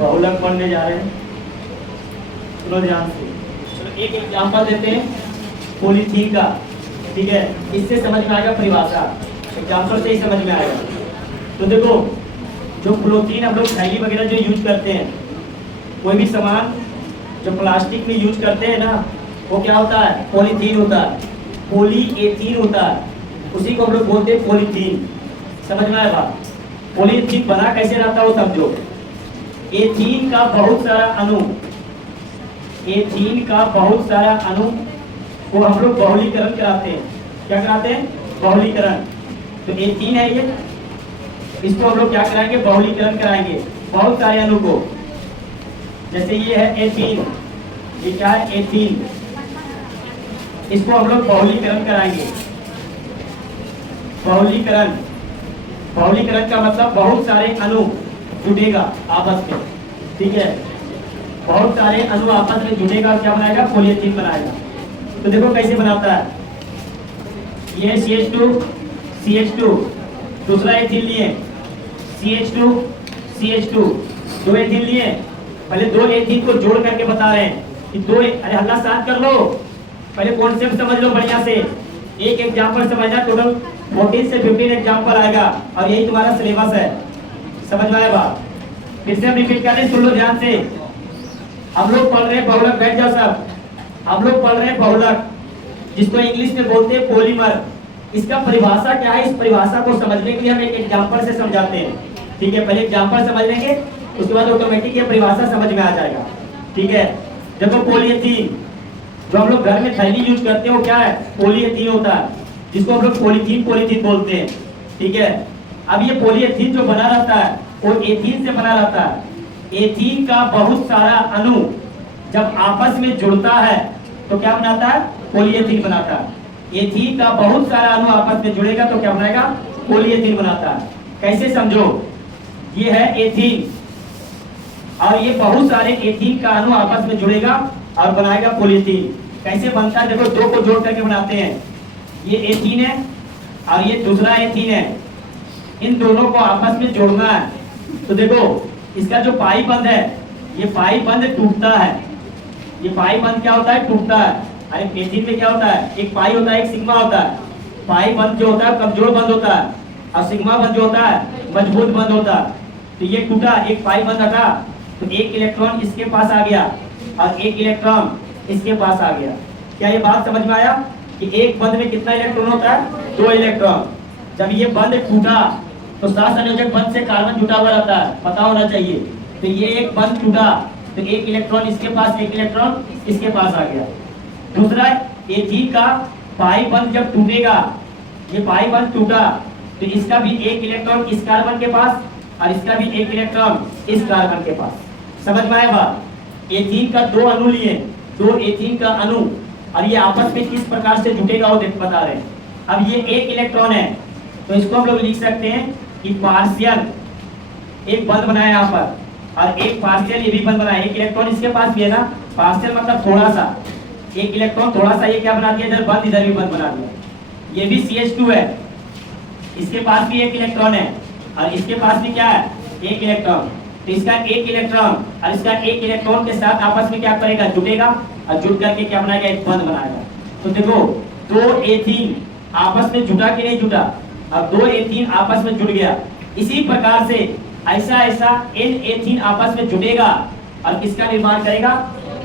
बहुलक पढ़ने जा रहे हैं, सुनो ध्यान से। चलो एक एग्जांपल देते हैं पॉलीथीन का, ठीक है, इससे समझ में आएगा परिभाषा, एग्जांपल से ही समझ में आएगा। तो देखो जो पॉलीथीन हम लोग थैली वगैरह जो यूज करते हैं, कोई भी सामान जो प्लास्टिक में यूज करते हैं ना, वो क्या होता है, पॉलीथीन होता है, पॉलीएथीन होता है, उसी को हम लोग बोलते हैं पॉलीथीन। समझ में आया बात? पॉलीथीन बना कैसे रहता है वो समझो। एथीन का बहुत सारा अणु, एथीन का बहुत सारा अणु को हम लोग बहुलीकरण कराते हैं। क्या कराते हैं? बहुलीकरण। तो एथीन है ये, इसको हम लोग क्या कराएंगे, बहुलीकरण कराएंगे बहुत सारे अणु को। जैसे ये है एथीन, ये क्या है, एथीन, इसको हम लोग बहुलीकरण कराएंगे। बहुलीकरण, बहुलीकरण का मतलब बहुत सारे अणु जुड़ेगा आपस में, ठीक है, बहुत सारे अणु आपस में जुड़ेगा, क्या बनाएगा, पॉलीएथीन बनाएगा। तो देखो कैसे बनाता है, ये CH2, दूसरा एथीन लिए, CH2, दो एथीन लिए। पहले दो एथीन को जोड़ करके बता रहे हैं कि अरे हल्ला साथ कर लो, पहले कॉन्सेप्ट समझ लो बढ़िया से। एक एग्जांपल समझना, टोटल 14 से 15 एग्जांपल आएगा और यही तुम्हारा सिलेबस है। समझ में आया बात? फिर से हम रिपीट कर रहे हैं, सुन लो ध्यान से। हम लोग पढ़ रहे हैं बहुलक, बैठ जाओ सब। हम लोग पढ़ रहे हैं बहुलक, जिसको इंग्लिश में बोलते हैं पॉलीमर। इसका परिभाषा क्या है, इस परिभाषा को समझने के लिए हम एक एग्जांपल से समझाते हैं, ठीक है। पहले एग्जांपल समझ लेंगे, उसके बाद ऑटोमेटिक ये परिभाषा समझ में आ जाएगा, ठीक है। देखो पॉलीएथीन, जो हम लोग घर में थैली यूज करते हैं वो क्या है, पॉलीएथीन होता है, जिसको हम लोग पॉलीथीन बोलते हैं, ठीक है। अब ये पॉलीएथीन जो बना रहता है वो एथीन से बना रहता है। एथीन का बहुत सारा अणु जब आपस में जुड़ता है तो क्या बनाता है, पॉलीएथीन बनाता है। एथीन का बहुत सारा अणु आपस में जुड़ेगा तो क्या बनाएगा, पॉलीएथीन बनाता है। कैसे समझो, ये है एथीन और ये बहुत सारे एथीन का अणु आपस में जुड़ेगा और बनाएगा पॉलीएथीन। कैसे बनता है, देखो दो को जोड़ करके बनाते हैं। ये एथीन है और ये दूसरा एथीन है, इन दोनों को आपस में जोड़ना है। तो देखो इसका जो पाई बंद है, ये पाई बंद टूटता है। ये पाई बंद क्या होता है, टूटता है। अरे एथीन में क्या होता है, एक पाई होता है, एक सिग्मा होता है। पाई बंद जो होता है कमजोर बंद होता है और सिग्मा बंद जो होता है मजबूत बंद होता है। तो ये टूटा, एक पाई बंद हटा तो एक इलेक्ट्रॉन इसके पास आ गया और एक इलेक्ट्रॉन इसके पास आ गया। क्या ये बात समझ में आया कि एक बंद में कितना इलेक्ट्रॉन होता है, 2 इलेक्ट्रॉन। जब ये बंद टूटा तो साथ संयोजक बंद से कार्बन जुटा हुआ रहता है, पता होना चाहिए। तो ये एक बंद टूटा तो एक इलेक्ट्रॉन इसके पास, एक इलेक्ट्रॉन इसके पास आ गया। दूसरा एथीन का पाई बंद जब टूटेगा, ये पाई बंद टूटा तो इसका भी एक इलेक्ट्रॉन इस कार्बन के पास और इसका भी एक इलेक्ट्रॉन इस कार्बन के पास। समझ में आया बात? एथीन का दो अणु लिए, दो एथीन का अणु, और ये आपस में किस प्रकार से जुटेगा वो बता रहे हैं। अब ये एक इलेक्ट्रॉन है तो इसको हम लोग लिख सकते हैं कि पार्शियल, एक बंद बनाया यहाँ पर और एक पार्शियल ये भी बंद बनाया। एक इलेक्ट्रॉन इसके पास भी है ना, पार्शियल मतलब थोड़ा सा, एक इलेक्ट्रॉन थोड़ा सा, ये क्या बना दिया, इधर बंद इधर भी बंद बना दिया। ये भी CH2 है, इसके पास भी एक इलेक्ट्रॉन है और इसके पास भी क्या है, एक इलेक्ट्रॉन। तो इसका एक इलेक्ट्रॉन और इसका एक इलेक्ट्रॉन के साथ आपस में क्या करेगा, जुटेगा और जुट करके क्या बनाएगा, एक बंद बनाएगा। तो देखो दो एथीन आपस में जुटा कि नहीं जुटा, अब दो एथीन आपस में जुड़ गया। इसी प्रकार से ऐसा N एथीन आपस में जुटेगा और किसका निर्माण करेगा,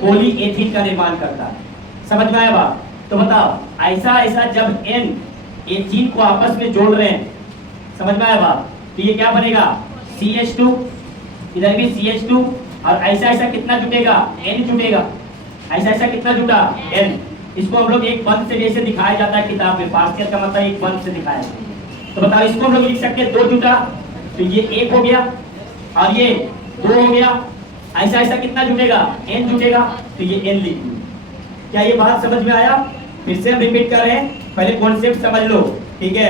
पॉलीएथीन का निर्माण करता है। समझ में आया बात? तो बताओ ऐसा जब N एथीन को आपस में जोड़ रहे हैं, समझ में आया बात, तो ये क्या बनेगा, CH2, इधर भी CH2 और ऐसा कितना जुटेगा, N जुटेगा। ऐसा कितना जुटा, N। इसको हम लोग एक बंद से जैसे दिखाया जाता है किताब में, पार्शियल का मतलब एक बंद से दिखाया। तो बताओ इसको हम लोग लिख सकते हैं, दो जुटा तो ये एक हो गया और ये दो हो गया। ऐसा कितना जुटेगा, N जुटेगा, तो ये N लिख लो। क्या ये बात समझ में आया? फिर से हम रिपीट कर रहे हैं, पहले कॉन्सेप्ट समझ लो, ठीक है।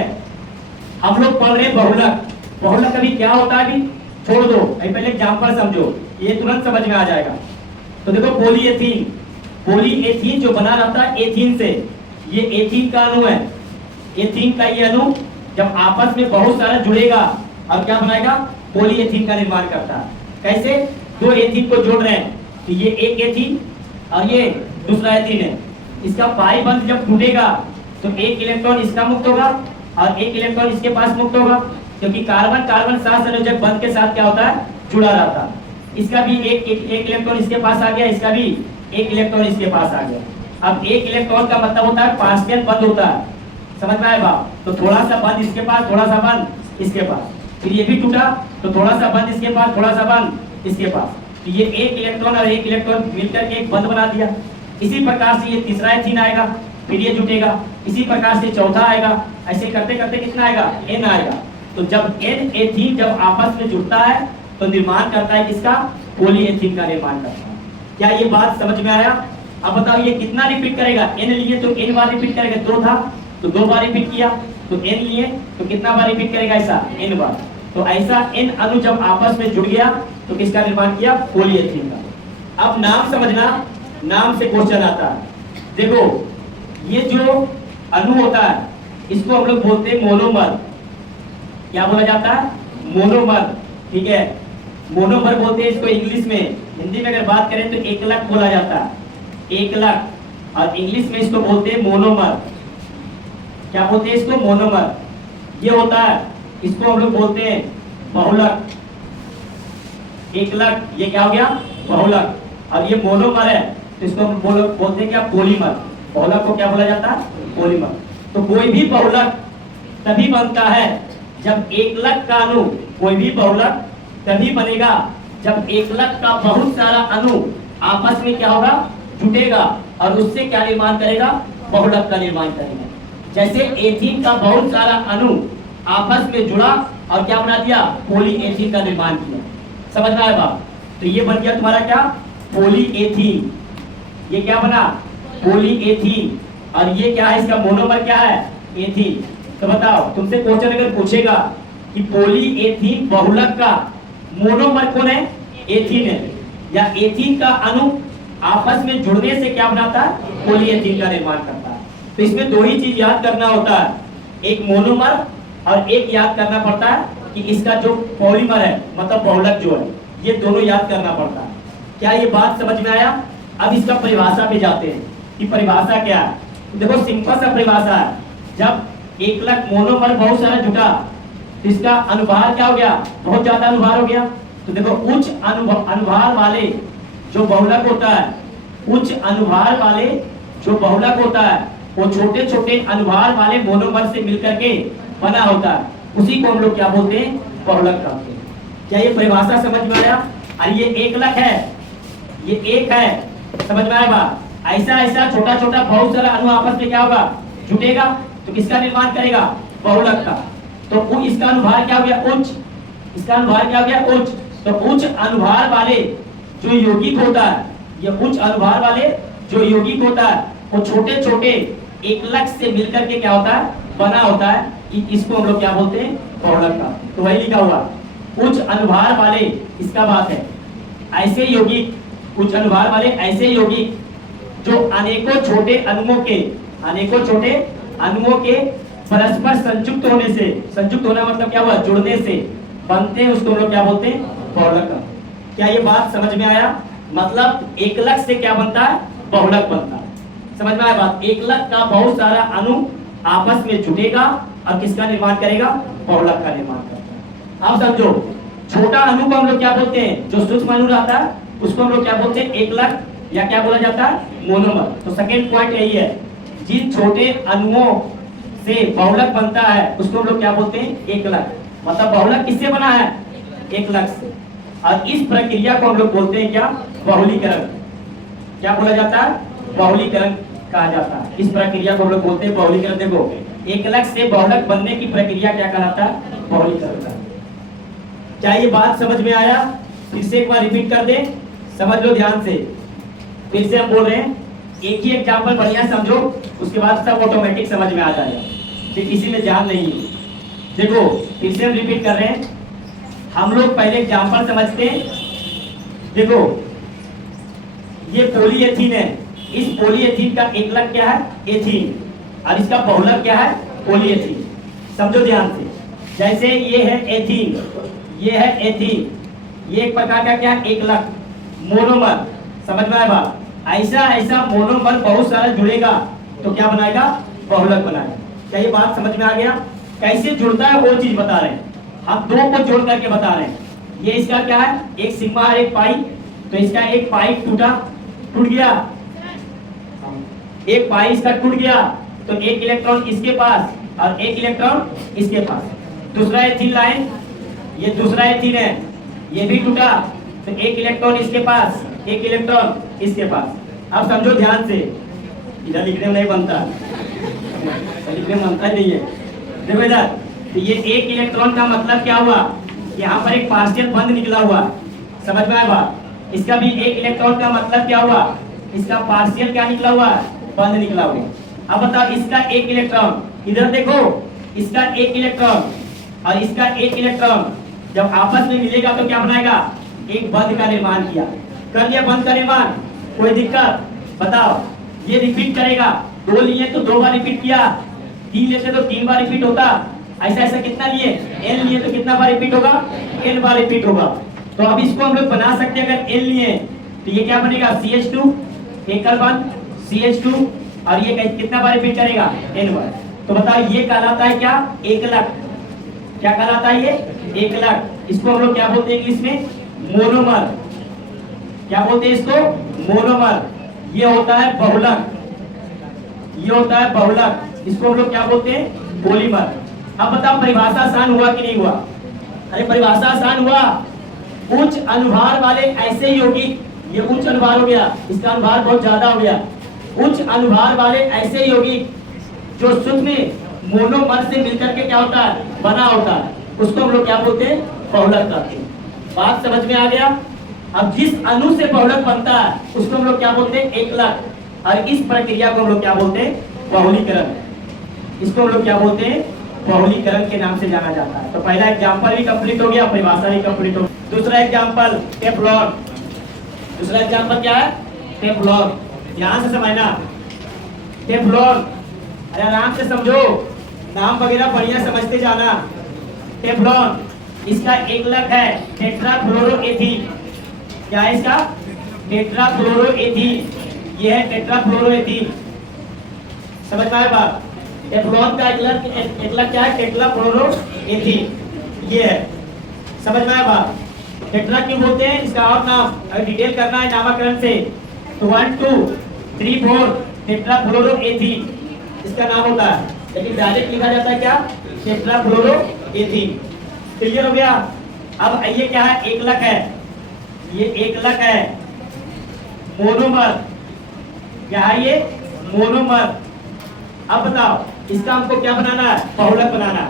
हम लोग पढ़ रहे हैं बहुलक। बहुलक अभी क्या होता है, अभी छोड़ दो, पहले एग्जांपल समझो, ये तुरंत समझ में आ जाएगा। तो देखो पॉलीएथीन, पॉलीएथीन जो बना रहता है एथीन से, ये एथीन का अणु है। एथीन का ये अणु जब आपस में बहुत सारा जुड़ेगा और क्या बनाएगा, पॉलीएथीन का निर्माण करता है। कैसे, दो एथीन को जोड़ रहे हैं, तो ये एक एथीन और ये दूसरा एथीन है। इसका पाई बंध जब टूटेगा तो एक इलेक्ट्रॉन इसका मुक्त होगा और एक इलेक्ट्रॉन इसके पास मुक्त होगा, क्योंकि कार्बन कार्बन साथ संयोजक बंध के साथ क्या होता है, जुड़ा रहता है। इसका भी एक इलेक्ट्रॉन इसके पास आ गया, इसका भी एक इलेक्ट्रॉन इसके पास आ गया। अब एक इलेक्ट्रॉन का मतलब होता है पार्शियल बंध होता है, समझ में आया बात? तो थोड़ा सा बंध इसके पास, थोड़ा सा बंध इसके पास, फिर ये भी टूटा तो थोड़ा सा बंध इसके पास, थोड़ा सा बंध इसके पास, तो ये एक इलेक्ट्रॉन और एक इलेक्ट्रॉन मिलकर के एक बंध बना दिया। इसी प्रकार से ये तीसरा एथीन आएगा, फिर ये जुटेगा, इसी प्रकार से चौथा आएगा, ऐसे करते करते कितना आएगा, एन आएगा। तो जब एन एथीन जब आपस में जुड़ता है तो निर्माण करता है किसका, पॉलीएथीन का निर्माण करता है। क्या ये बात समझ में आया? अब बताओ ये कितना रिपीट करेगा, एन लिए तो एन बार रिपीट करेगा, दो था तो दो बार रिपीट किया, तो एन लिए तो कितना बार रिपीट करेगा, ऐसा एन बार। तो ऐसा एन अणु जब आपस में जुड़ गया तो किसका निर्माण किया, पॉलीएथीन का। अब नाम समझना, नाम से क्वेश्चन आता है। देखो ये जो अणु होता है इसको हम लोग बोलते हैं मोनोमर। क्या बोला जाता है, मोनोमर, ठीक है। मोनोमर बोलते हैं इसको इंग्लिश में, हिंदी में अगर बात करें तो एकलक बोला जाता है, एकलक, और इंग्लिश में इसको बोलते हैं मोनोमर। क्या बोलते हैं इसको, मोनोमर। ये होता है, इसको हम लोग बोलते हैं बहुलक। एकलक ये क्या हो गया, बहुलक, और ये मोनोमर है तो इसको हम बोलते हैं क्या, पॉलीमर। बहुलक को क्या बोला जाता है, पॉलीमर। तो कोई भी बहुलक तभी बनता है जब एकलक का अणु, कोई भी बहुलक तभी बनेगा जब एकलक का बहुत सारा अणु आपस में क्या होगा, जुटेगा और उससे क्या निर्माण करेगा, बहुलक का निर्माण करेगा। जैसे एथीन का बहुत सारा अणु आपस में जुड़ा और क्या बना दिया, पॉलीएथीन का निर्माण किया। समझ में आया बात? तो ये बन गया तुम्हारा क्या, पॉलीएथीन। ये क्या बना, पॉलीएथीन। और ये क्या है, इसका मोनोमर क्या है, एथीन। तो बताओ तुमसे क्वेश्चन अगर पूछेगा कि पॉलीएथीन बहुलक का मोनोमर कौन है, एथीन है, या एथीन का अणु आपस में जुड़ने से क्या बनाता है, पॉलीएथीन का निर्माण करता है। तो इसमें दो ही चीज याद करना होता है, एक मोनोमर और एक याद करना पड़ता है कि इसका जो पॉलीमर है मतलब बहुलक जो है, ये दोनों याद करना पड़ता है। क्या ये बात समझ में आया? अब इसका परिभाषा पे जाते हैं कि परिभाषा क्या है। देखो सिंपल सा परिभाषा है, जब एकलक मोनोमर बहुत सारा जुटा तो इसका अनुभार क्या हो गया, बहुत ज्यादा अनुभार हो गया। तो देखो उच्च अनुभार वाले जो बहुलक होता है, उच्च अनुभार वाले जो बहुलक होता है वो छोटे छोटे अनुभार वाले मोनोमर से मिलकर के बना होता है, उसी को हम लोग क्या बोलते हैं, बहुलक कहते हैं। क्या ये परिभाषा समझ में आया? और ये एकलक है, ये एक है, समझ में आया बात? ऐसा ऐसा छोटा छोटा बहुत सारा अणु आपस में क्या होगा, जुटेगा तो किसका निर्माण करेगा, बहुलक का। तो इसका अनुभार क्या हो गया, उच्च, इसका अनुभार क्या हो गया, उच्च। तो उच्च अनुभार वाले जो यौगिक होता है, ये उच्च अनुभार वाले जो यौगिक होता है वो छोटे छोटे एकलक से मिलकर के क्या होता है, बना होता है, इसको हम लोग क्या बोलते हैं, बहुलक का। तो वही लिखा हुआ उच्च अनुभार वाले, इसका बात है ऐसे यौगिक, उच्च अनुभार वाले ऐसे यौगिक जो अनेकों छोटे अणुओं के परस्पर संयुक्त होने से, संयुक्त होना मतलब क्या हुआ, जुड़ने से बनते हैं, उसको हम लोग क्या बोलते हैं, बहुलक का। क्या ये बात समझ में आया? मतलब एकलक से क्या बनता है, बहुलक बनता है। समझ में आया बात? एकलक का बहुत सारा अणु आपस में जुटेगा और किसका निर्माण करेगा, बहुलक का निर्माण करता है। अब समझो छोटा अणु को हम लोग क्या बोलते हैं, जो सूक्ष्म अणु रहता है उसको हम लोग क्या बोलते हैं, एकलक, या क्या बोला जाता है, मोनोमर। तो सेकंड पॉइंट यही है, जिन छोटे अणुओं से बहुलक बनता है उसको हम लोग क्या बोलते हैं, एकलक। मतलब बहुलक किससे बना है, एकलक से। और इस प्रक्रिया को हम लोग बोलते हैं क्या, बहुलीकरण। क्या बोला जाता है, बहुलीकरण कहा जाता है। इस प्रक्रिया को हम लोग बोलते हैं बहुलीकरण। देखो एकलक से बहुलक बनने की प्रक्रिया क्या कहलाता है, बहुलीकरण। क्या ये बात समझ में आया? फिर से एक बार रिपीट कर दे, समझ लो ध्यान से। फिर से हम बोल रहे हैं, एक ही एग्जाम्पल बढ़िया समझो, उसके बाद सब ऑटोमेटिक समझ में आ जाएगा, फिर किसी में ध्यान नहीं है। देखो फिर से हम रिपीट कर रहे हैं, हम लोग पहले एग्जाम्पल समझते हैं। देखो ये पॉलीएथीन है, इस पॉलीएथीन का एकलक क्या है, एथीन, और इसका बहुलक क्या है, पॉलीएथीन। समझो ध्यान से, जैसे ये है एथीन, ये है एथीन, ये एक प्रकार का क्या एकलक मोनोमर। समझ में आया बात? ऐसा ऐसा मोनोमर बहुत सारा जुड़ेगा तो क्या बनाएगा? बहुलक बनाएगा। क्या ये बात समझ में आ गया? कैसे जुड़ता है वो चीज बता रहे हैं, हम दो को जोड़ करके बता रहे हैं। ये इसका क्या है? एक सिग्मा और एक पाई। तो इसका एक पाई टूट गया, एक पाई इसका टूट गया, तो एक इलेक्ट्रॉन इसके पास और एक इलेक्ट्रॉन इसके पास। दूसरा एथिल लाइन, ये दूसरा एथिल है, ये भी टूटा, तो एक इलेक्ट्रॉन इसके पास, एक इलेक्ट्रॉन इसके पास। अब समझो ध्यान से, इधर लिखने में नहीं बनता, लिखने में बनता नहीं है। देखो इधर, तो ये एक इलेक्ट्रॉन का मतलब क्या हुआ? यहाँ पर एक पार्शियल बंद निकला हुआ। समझ में आया बात? इसका भी एक इलेक्ट्रॉन का मतलब क्या हुआ? इसका पार्शियल क्या निकला हुआ? बंद निकला हुआ। अब बताओ, इसका एक इलेक्ट्रॉन, इधर देखो, इसका एक इलेक्ट्रॉन और इसका एक इलेक्ट्रॉन जब आपस में मिलेगा तो क्या बनाएगा? एक बंध का निर्माण किया। कर लिया बंध का निर्माण, कोई दिक्कत? बताओ, ये रिपीट करेगा। दो लिए तो दो बार रिपीट किया, तीन लेते तो तीन बार रिपीट होता। ऐसा ऐसा कितना लिए? एन लिए तो कितना बार रिपीट होगा? एन बार रिपीट होगा। तो अब इसको हम लोग बना सकते हैं, अगर एन लिए तो ये क्या बनेगा? CH2 एकल बंध CH2, और ये कितना बार रिपीट करेगा? एन बार। तो बताओ, ये कहलाता है क्या? एकलक। क्या कहलाता है ये? एकलक। इसको हम लोग क्या बोलते हैं इंग्लिश में? मोनोमर। क्या बोलते हैं इसको? मोनोमर। ये होता है बहुलक, ये होता है बहुलक। इसको हम लोग क्या बोलते हैं? पॉलीमर। अब बताओ, परिभाषा आसान हुआ कि नहीं हुआ? अरे परिभाषा आसान हुआ। उच्च अनुभार वाले ऐसे यौगिक, ये उच्च अनुभार हो गया, इसका अनुभार बहुत ज्यादा हो गया। उच्च अनुभार वाले ऐसे यौगिक जो सूक्ष्म मोनोमर से मिलकर के क्या होता है? बना होता है, उसको हम लोग क्या बोलते हैं? बहुलक कहते हैं। बात समझ में आ गया? अब जिस अणु से बहुलक बनता है उसको हम लोग क्या बोलते हैं? एकलक। और इस प्रक्रिया को हम लोग क्या बोलते हैं? बहुलीकरण। इसको हम लोग क्या बोलते हैं? बहुलीकरण के नाम से जाना जाता है। तो पहला एग्जांपल भी कंप्लीट हो गया, परिभाषा भी कंप्लीट हो गया। दूसरा एग्जांपल टेफ्लॉन। दूसरा एग्जांपल क्या है? टेफ्लॉन। ध्यान से समझना, टेफ्लॉन, अरे आराम से समझो, नाम वगैरह बढ़िया समझते जाना। टेफ्लॉन, इसका एकलक है टेट्राफ्लोरोएथीन। क्या है इसका? टेट्राफ्लोरोएथीन। ये है टेट्राफ्लोरोएथीन। समझ में आया बात? टेफ्लॉन का एकलक क्या है? टेट्राफ्लोरोएथीन। ये है, समझ में आया बात? टेट्रा क्यों बोलते हैं? इसका और नाम अगर डिटेल करना है नामकरण से तो 1 2 3 4 टेट्राफ्लोरोएथीन इसका नाम होता है, लेकिन डायरेक्ट लिखा जाता है क्या? टेट्राफ्लोरोएथीन। क्लियर हो गया? अब ये क्या है? एकलक है, ये एकलक है। मोनोमर, क्या है ये? मोनोमर। अब बताओ, इसका हमको क्या बनाना है? बहुलक बनाना है।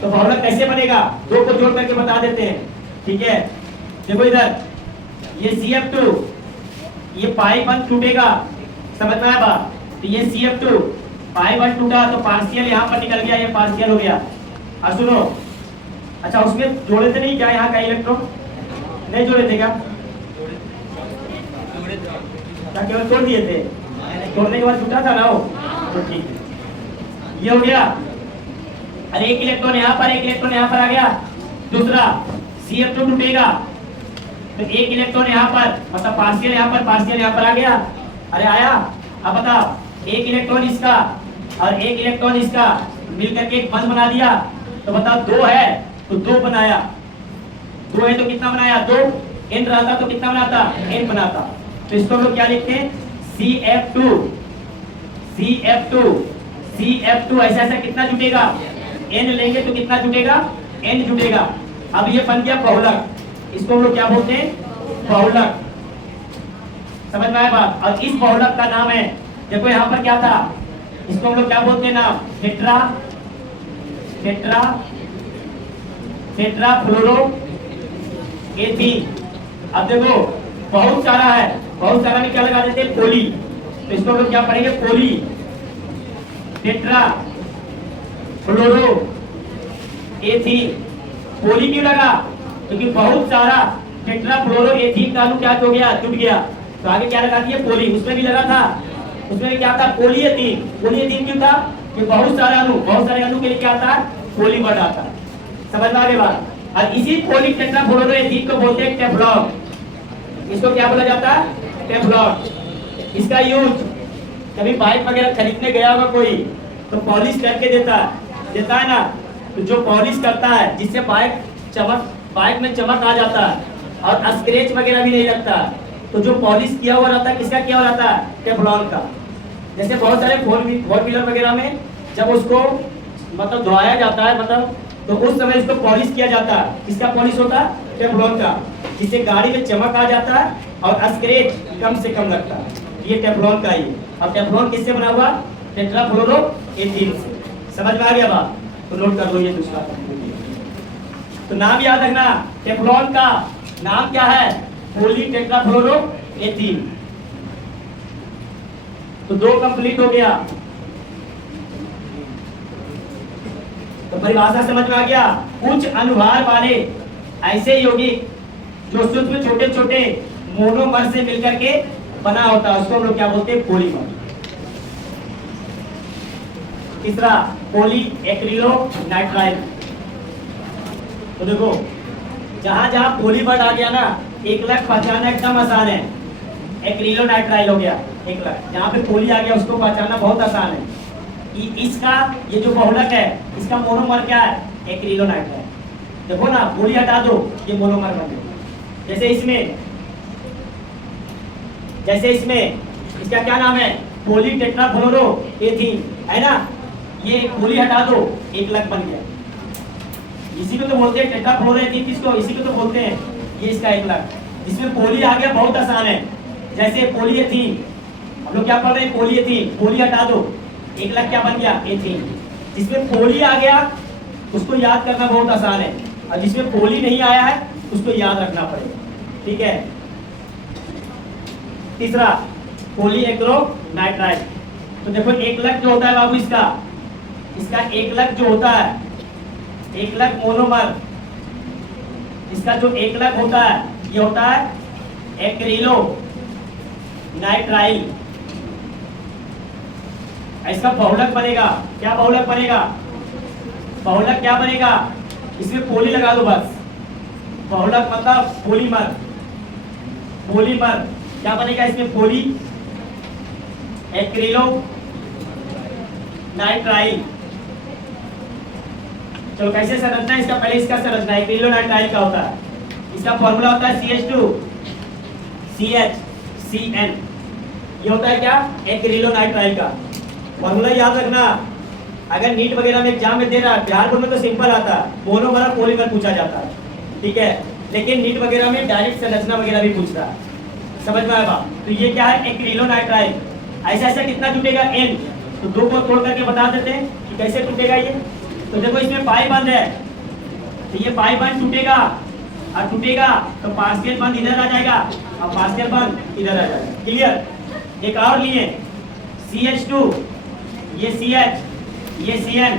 तो बहुलक कैसे बनेगा? दो को जोड़ करके बता देते हैं, ठीक है? देखो इधर, ये CF2, ये पाई बंद टूटेगा। समझ में आया बात? तो ये CF2 पाई बंद टूटा तो पार्शियल यहाँ पर निकल गया, ये पार्शियल हो गया। और सुनो, अच्छा उसमें जोड़े थे नहीं क्या यहाँ का इलेक्ट्रॉन? नहीं जोड़े थे क्या? क्या केवल तोड़ दिए थे? तोड़ने के बाद टूटा था ना वो? तो ठीक है, ये हो गया। अरे एक इलेक्ट्रॉन यहाँ पर, एक इलेक्ट्रॉन यहाँ पर आ गया। दूसरा CF2 टूटेगा तो एक इलेक्ट्रॉन यहाँ पर, मतलब पार्शियल यहाँ पर, पार्शियल यहाँ पर आ गया। अरे आया। अब बताओ, एक इलेक्ट्रॉन इसका और एक इलेक्ट्रॉन इसका मिलकर के एक बंध बना दिया। तो बताओ, दो है तो दो बनाया, दो है तो कितना बनाया? दो। n रहता तो कितना बनाता? n बनाता। तो इसको हम लोग क्या लिखते हैं? CF2, CF2, CF2। ऐसा ऐसा कितना जुटेगा? n लेंगे तो कितना जुटेगा? n जुटेगा। अब ये बन गया बहुलक, इसको हम लोग क्या बोलते हैं? बहुलक। समझ में आया बात? और इस बहुलक का नाम है, देखो यहाँ पर क्या था, इसको हम लोग क्या बोलते हैं नाम? टेट्राफ्लोरोएथीन। अब देखो बहुत सारा है, बहुत सारा में क्या लगा देते हैं? पोली। तो इसको हम लोग क्या पढ़ेंगे? पोली टेट्राफ्लोरोएथीन। पोली क्यों लगा? क्योंकि बहुत सारा टेट्राफ्लोरोएथीन का अणु क्या हो गया? जुट गया। तो आगे क्या लगा दिया? पोली। उसमें भी लगा था, उसमें भी क्या था? पॉलीएथीन। पॉलीएथीन क्यों था? कि बहुत सारे अणु के लिए क्या आता है? पॉलीमर आता है। समझ में आ गई बात? और इसी पॉली टेट्राफ्लोरोएथीन को बोलते हैं टेफ्लॉन। इसको क्या बोला जाता है? टेफ्लॉन। इसका यूज कभी बाइक वगैरह खरीदने गया होगा कोई, तो पॉलिश करके देता है ना। तो जो पॉलिश करता है जिससे बाइक में चमक आ जाता है और स्क्रैच वगैरह भी नहीं लगता, तो जो पॉलिश किया हुआ रहता है किसका किया हुआ रहता है? टेफ्लॉन का। जैसे बहुत सारे फोर व्हीलर वगैरह में जब उसको मतलब धोया जाता है, मतलब तो उस समय इसको पॉलिश किया जाता है। किसका पॉलिश होता है? टेफ्लॉन का, जिससे गाड़ी में चमक आ जाता है और स्क्रैच कम से कम लगता है। ये टेफ्लॉन का ही। अब टेफ्लॉन किससे बना हुआ? टेट्राफ्लोरोएथीन से। समझ में आ गया बात? तो नोट कर लो ये दूसरा। तो नाम याद रखना, टेफ्लॉन का नाम क्या है? पॉली टेट्राफ्लोरोएथीन। तो 2 कंप्लीट हो गया। तो परिभाषा समझ में आ गया। उच्च अनुभार वाले ऐसे यौगिक जो सूक्ष्म छोटे छोटे मोनोमर से मिलकर के बना होता है, उसको हम लोग क्या बोलते हैं? पॉलीमर। तीसरा पॉली एक्रिलोनाइट्राइल। तो देखो जहां जहां पॉली वर्ड आ गया ना, 1 लाख पहचानना एकदम आसान है। एक्रिलोनाइट्राइल हो गया 1 लाख। जहां पे पॉली आ गया उसको पहचानना बहुत आसान है। इसका ये जो बहुलक है इसका मोनोमर क्या है? एक्रिलोनाइट्राइल। देखो ना, पॉली हटा दो, ये मोनोमर बन गया। जैसे इसमें इसका क्या नाम है? पॉली टेट्राफ्लोरोएथीन है ना। ये पॉली हटा दो, 1 लाख बन गया। इसी को तो बोलते हैं टेट्राफ्लोरोएथीन। किसको? इसी को तो बोलते हैं। ये इसका 1 लाख। इसमें पॉली आ गया, बहुत आसान है। जैसे पॉलीएथीन, हम लोग क्या पढ़ रहे हैं? पॉलीएथीन। पॉली हटा दो, 1 लाख क्या बन गया? एथीन। जिसमें पॉली आ गया उसको याद करना बहुत आसान है, और जिसमें पॉली नहीं आया है उसको याद रखना पड़ेगा। ठीक है। तीसरा पॉली एक्रिलोनाइट्राइल। तो देखो 1 लाख जो होता है बाबू, इसका 1 लाख जो होता है, 1 लाख मोनोमर, इसका जो 1 लाख होता है ये होता है एक्रिलोनाइट्राइल। इसका बहुलक बनेगा। क्या बहुलक बनेगा? बहुलक क्या बनेगा? इसमें पॉली लगा दो बस। बहुलक मतलब पॉलीमर। पॉलीमर क्या बनेगा इसमें? Poly acrylonitrile. चलो कैसे संरचना इसका? पहले इसका संरचना एक्रिलोनाइट्राइल का होता है। इसका फॉर्मूला होता है CH2CHCN। ये होता है क्या? एक्रिलोनाइट्राइल का फॉर्मूला याद रखना। अगर नीट वगैरह में एग्जाम में दे रहा है, बिहार बोर्ड में तो सिंपल आता है, मोनोमर और पॉलीमर पूछा जाता है। ठीक है, लेकिन नीट वगैरह में डायरेक्ट संरचना वगैरह भी पूछता है। समझ में आएगा? तो ये क्या है? एक्रिलोनाइट्राइल। ऐसा ऐसा कितना टूटेगा? N। तो 2 को तोड़ करके बता देते हैं कि कैसे टूटेगा ये। तो देखो इसमें पाई बंद है, तो ये पाई बंद टूटेगा, और टूटेगा तो पार्शियल बंद इधर आ जाएगा और पार्शियल बंद इधर आ जाएगा। क्लियर? एक और लिए CH2, ये CH, ये CN,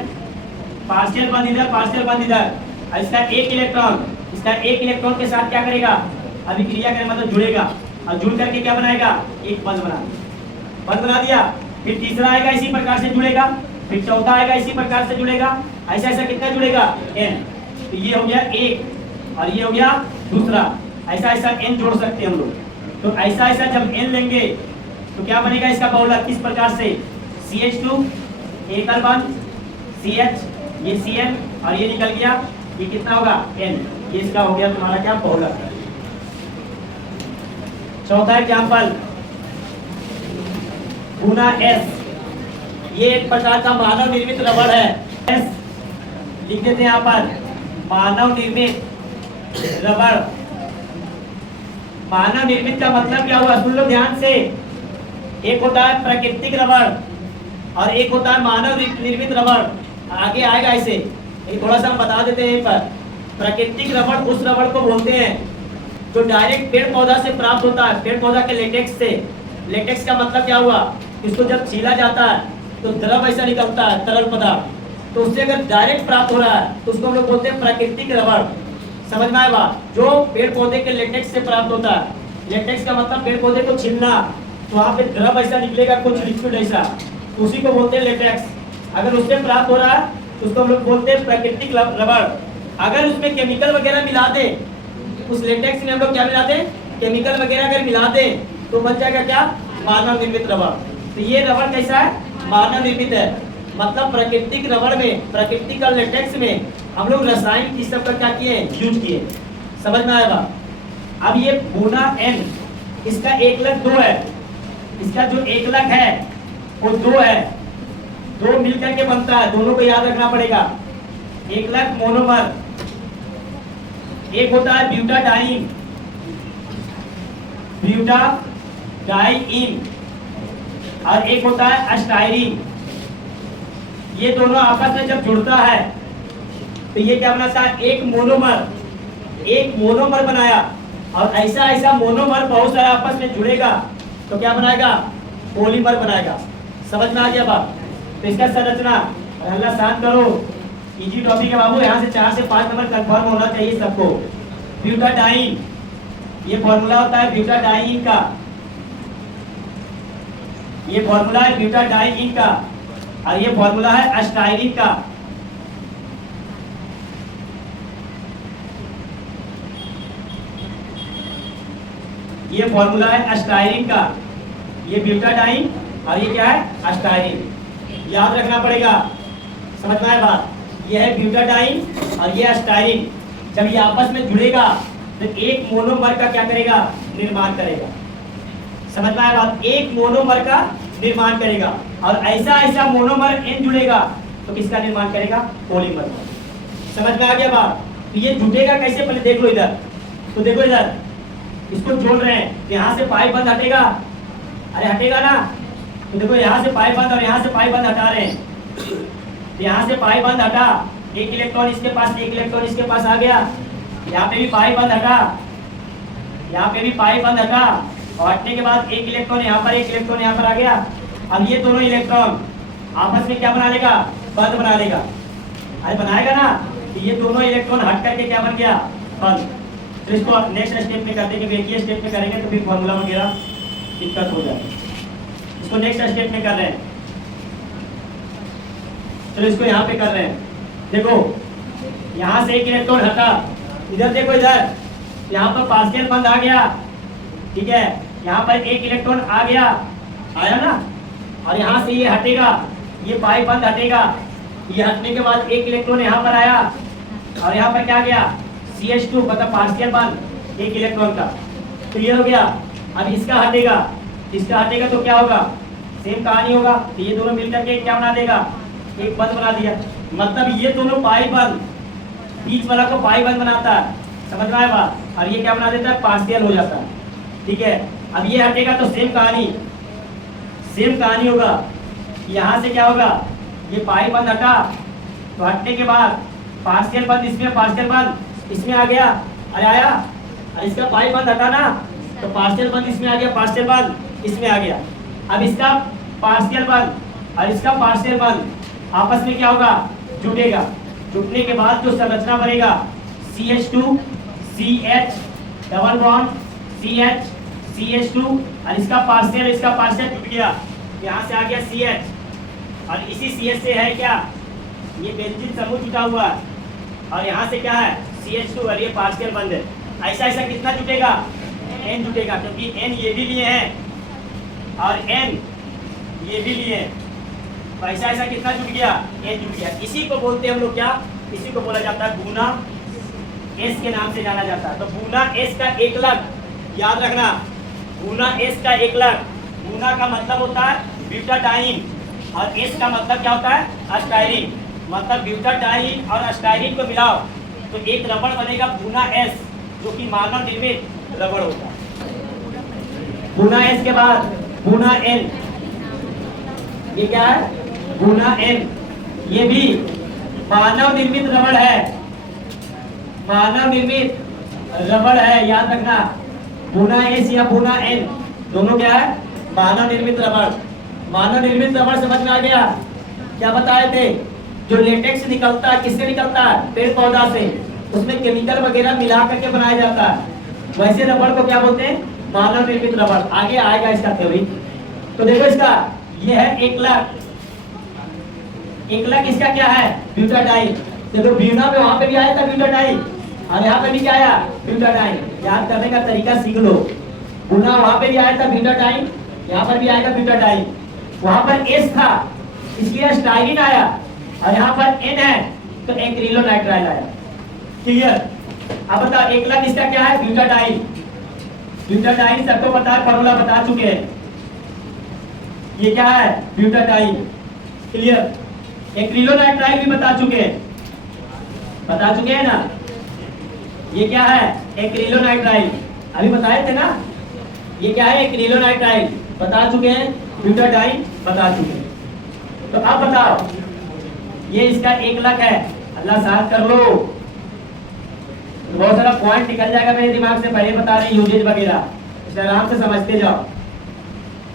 पार्शियल बंद इधर, पार्शियल बंद इधर। इसका एक इलेक्ट्रॉन के साथ क्या करेगा? अभिक्रिया करेगा, मतलब जुड़ेगा, और जुड़ करके क्या बनाएगा? एक बंद बना दिया। फिर तीसरा आएगा इसी प्रकार से जुड़ेगा, फिर चौथा आएगा इसी प्रकार से जुड़ेगा। ऐसा ऐसा कितना जुड़ेगा? N। तो ये हो गया एक, और ये हो गया दूसरा। ऐसा ऐसा N जोड़ सकते हैं हम लोग। तो ऐसा ऐसा जब N लेंगे तो क्या बनेगा इसका बहुलक? किस प्रकार से? CH2 एकल बंद, CH, ये CN, और ये निकल गया, ये कितना होगा? N। ये इसका हो गया तुम्हारा क्या? बहुलक। चौथा एग्जाम्पल गुना S। ये एक प्रकार का मानव निर्मित रबड़ है। S लिख देते हैं यहाँ पर, मानव निर्मित रबड़। मानव निर्मित का मतलब क्या हुआ? सुन लो ध्यान से। एक होता है प्राकृतिक रबड़ और एक होता है मानव निर्मित रबड़। आगे आएगा ऐसे, थोड़ा सा हम बता देते हैं पर। प्राकृतिक रबड़ उस रबड़ को बोलते हैं जो डायरेक्ट पेड़ पौधा से प्राप्त होता है, पेड़ पौधा के लेटेक्स से। लेटेक्स का मतलब क्या हुआ? इसको जब छीला जाता है तो द्रव ऐसा निकलता है, तरल पदार्थ, तो उससे अगर डायरेक्ट प्राप्त हो रहा है तो उसको हम लोग बोलते हैं प्राकृतिक रबड़। समझ में आया बात? जो पेड़ पौधे के लेटेक्स से प्राप्त होता है। लेटेक्स का मतलब पेड़ पौधे को छीलना, तो वहाँ पे द्रव ऐसा निकलेगा, कुछ लिक्विड ऐसा, तो उसी को बोलते हैं लेटेक्स। अगर उससे प्राप्त हो रहा है तो उसको हम लोग बोलते हैं प्राकृतिक रबड़। अगर उसमें केमिकल वगैरह मिला दे, उस लेटेक्स में हम लोग क्या मिलाते हैं, केमिकल वगैरह अगर मिला दे तो बन जाएगा क्या, मानव निर्मित रबड़। तो ये रबड़ कैसा है, मानव निर्मित है। मतलब प्राकृतिक रबड़ में, प्राकृतिक लेटेक्स में हम लोग रासायनिक चीज सब का क्या किए, यूज किए। समझ में आएगा। अब ये गुना n, इसका एक लग 2 है, इसका जो एक लग है वो 2 है, 2 मिलकर के बनता है, दोनों को याद रखना पड़ेगा। एक लग मोनोमर, एक होता है ब्यूटाडाइन, ब्यूटाडाइन, और एक होता है एस्टाइरिन। ये दोनों आपस में जब जुड़ता है तो ये क्या बनाता है, एक मोनोमर बनाया। और ऐसा ऐसा मोनोमर बहुत सारा आपस में जुड़ेगा तो क्या बनाएगा, पॉलीमर बनाएगा। समझ में आ गया बात। तो इसका संरचना, अल्लाह शांत करो, इजी टॉपिक है बाबू, यहाँ से 4 से 5 नंबर कंफर्म होना चाहिए सबको। ब्यूटाडाइन, ये फॉर्मूला होता है ब्यूटाडाइन का, ये फॉर्मूला है ब्यूटाडाइन का, और ये फॉर्मूला है एस्टाइरिन का। ये फॉर्मूला है एस्टाइरिन का, ये ब्यूटाडाइन और ये क्या है, एस्टाइरिन। याद रखना पड़ेगा। समझ में आए बात। ये है ब्यूटाडाइन और ये एस्टाइरिन। जब ये आपस में जुड़ेगा तो एक मोनोमर का क्या करेगा, निर्माण करेगा। समझ में आए बात। एक मोनोमर का निर्माण करेगा, और ऐसा ऐसा मोनोमर n जुड़ेगा तो किसका निर्माण करेगा, पॉलीमर का। समझ में आ गया बात। तो ये जुटेगा कैसे, पहले देख लो इधर। तो देखो इधर, इसको जोड़ रहे हैं, यहाँ से पाई बंद हटेगा, अरे हटेगा ना। तो देखो यहाँ से पाई बंद और यहाँ से पाई बंद हटा रहे हैं। यहाँ से पाई बंद हटा, एक इलेक्ट्रॉन इसके पास, एक इलेक्ट्रॉन इसके पास आ गया। यहाँ पे भी पाई बंद हटा, यहाँ पे भी पाई बंद हटा, और हटने के बाद एक इलेक्ट्रॉन यहाँ पर, एक इलेक्ट्रॉन यहाँ पर आ गया। अब ये दोनों इलेक्ट्रॉन आपस में क्या बना लेगा, बंद बना लेगा। अरे बनाएगा ना। तो ये दोनों इलेक्ट्रॉन हट करके क्या बन गया, बंद। तो इसको नेक्स्ट स्टेप में करते हैं, एक ही स्टेप में करेंगे तो फिर फॉर्मूला वगैरह दिक्कत हो जाएगी। इसको नेक्स्ट स्टेप में कर रहे हैं। चलो इसको यहाँ पे कर रहे हैं। देखो यहाँ से एक इलेक्ट्रॉन हटा, इधर देखो, इधर यहाँ पर पार्शियल बंद आ गया, ठीक है। यहाँ पर एक इलेक्ट्रॉन आ गया, आया ना। और यहाँ से ये हटेगा, ये पाई बंद हटेगा। ये हटने के बाद एक इलेक्ट्रॉन यहाँ पर आया, और यहाँ पर क्या गया, CH2, मतलब पार्शियल बंद एक इलेक्ट्रॉन का। तो ये हो गया। अब इसका हटेगा, इसका हटेगा तो क्या होगा, सेम कहानी होगा। तो ये दोनों मिलकर के क्या बना देगा, एक बंद बना दिया। मतलब ये दोनों पाई बंद, बीच वाला को पाई बंद बनाता है। समझ में आया बात। और ये क्या बना देता है, पार्शियल हो जाता है, ठीक है। अब ये हटेगा तो सेम कहानी, सेम कहानी होगा। यहाँ से क्या होगा, ये पाई बंद हटा, तो हटने के बाद पार्शियल बंद इसमें, पार्शियल बंद इसमें आ गया, अरे आया। और इसका पाई बंद हटा ना, तो पार्शियल बंद इसमें आ गया, पार्शियल बंद इसमें आ गया। अब इसका पार्शियल बंद और इसका पार्शियल बंद आपस में क्या होगा, जुटेगा। जुटने के बाद जो संरचना बनेगा, CH2 CH double bond CH CH2, और इसका पार्शियल जुट गया, यहाँ से आ गया CH, और इसी CH से है क्या, ये बेंजीन समूह जुटा हुआ है, और यहाँ से क्या है CH2, और ये पार्शियल बंद है। ऐसा ऐसा कितना जुटेगा, N जुटेगा, क्योंकि N ये भी लिए हैं और N ये भी लिए हैं। तो ऐसा ऐसा कितना जुट गया, N जुट गया। इसी को बोलते हैं हम लोग क्या, इसी को बोला जाता है गुना S के नाम से जाना जाता है। तो गुना S का एक लग, याद रखना, गुना S का एक लग। गुना का मतलब होता है ब्यूटाडाइन, और S का मतलब क्या होता है, एस्टाइरिन। मतलब ब्यूटाडाइन और एस्टाइरिन को मिलाओ तो एक रबड़ बनेगा गुना S, जो कि मानव निर्मित रबड़ होता है। गुना S के बाद गुना N, ये क्या है, गुना N, ये भी मानव निर्मित रबड़ है, मानव निर्मित रबड़ है, याद रखना। गुना S या गुना N दोनों क्या है, मानव निर्मित रबड़। मानव निर्मित रबड़ समझ में आ गया। क्या बताए थे, जो लेटेक्स निकलता है किससे निकलता है, पेड़ पौधा से, उसमें केमिकल वगैरह मिला करके बनाया जाता है। वैसे रबड़ को क्या बोलते हैं, मानव निर्मित रबड़। आगे आएगा इसका थ्योरी। तो देखो इसका, ये है एक लाख, एक लाख इसका क्या है, ब्यूटाडाइन। देखो ब्यूना पे वहां पे भी आया था ब्यूटाडाइन, और यहाँ पे भी क्या आया ब्यूटाडाइन। याद करने का तरीका सीख लो। ब्यूना वहां पे भी आया था ब्यूटाडाइन, यहाँ पर भी आएगा ब्यूटाडाइन। वहां पर एस था इसलिए स्टाइरिन आया, और यहाँ पर एन है तो एक्रिलोनाइट्राइल आया। क्लियर? अब बताओ एक लाख इसका क्या है ब्यूटाडाइन। ब्यूटाडाइन सबको पता है, फॉर्मूला बता चुके हैं। ये क्या है ब्यूटाडाइन। क्लियर? एक्रिलोनाइट्राइल भी बता चुके हैं ना। ये क्या है एक्रिलोनाइट्राइल, अभी बताए थे ना। ये क्या है एक्रिलोनाइट्राइल बता चुके हैं, ब्यूटाडाइन बता चुके हैं। तो अब बताओ ये इसका 1 लाख है, अल्लाह साथ कर लो। बहुत सारा पॉइंट निकल जाएगा मेरे दिमाग से, पहले बता रहे हैं यूजेज वगैरह, इसे आराम से समझते जाओ।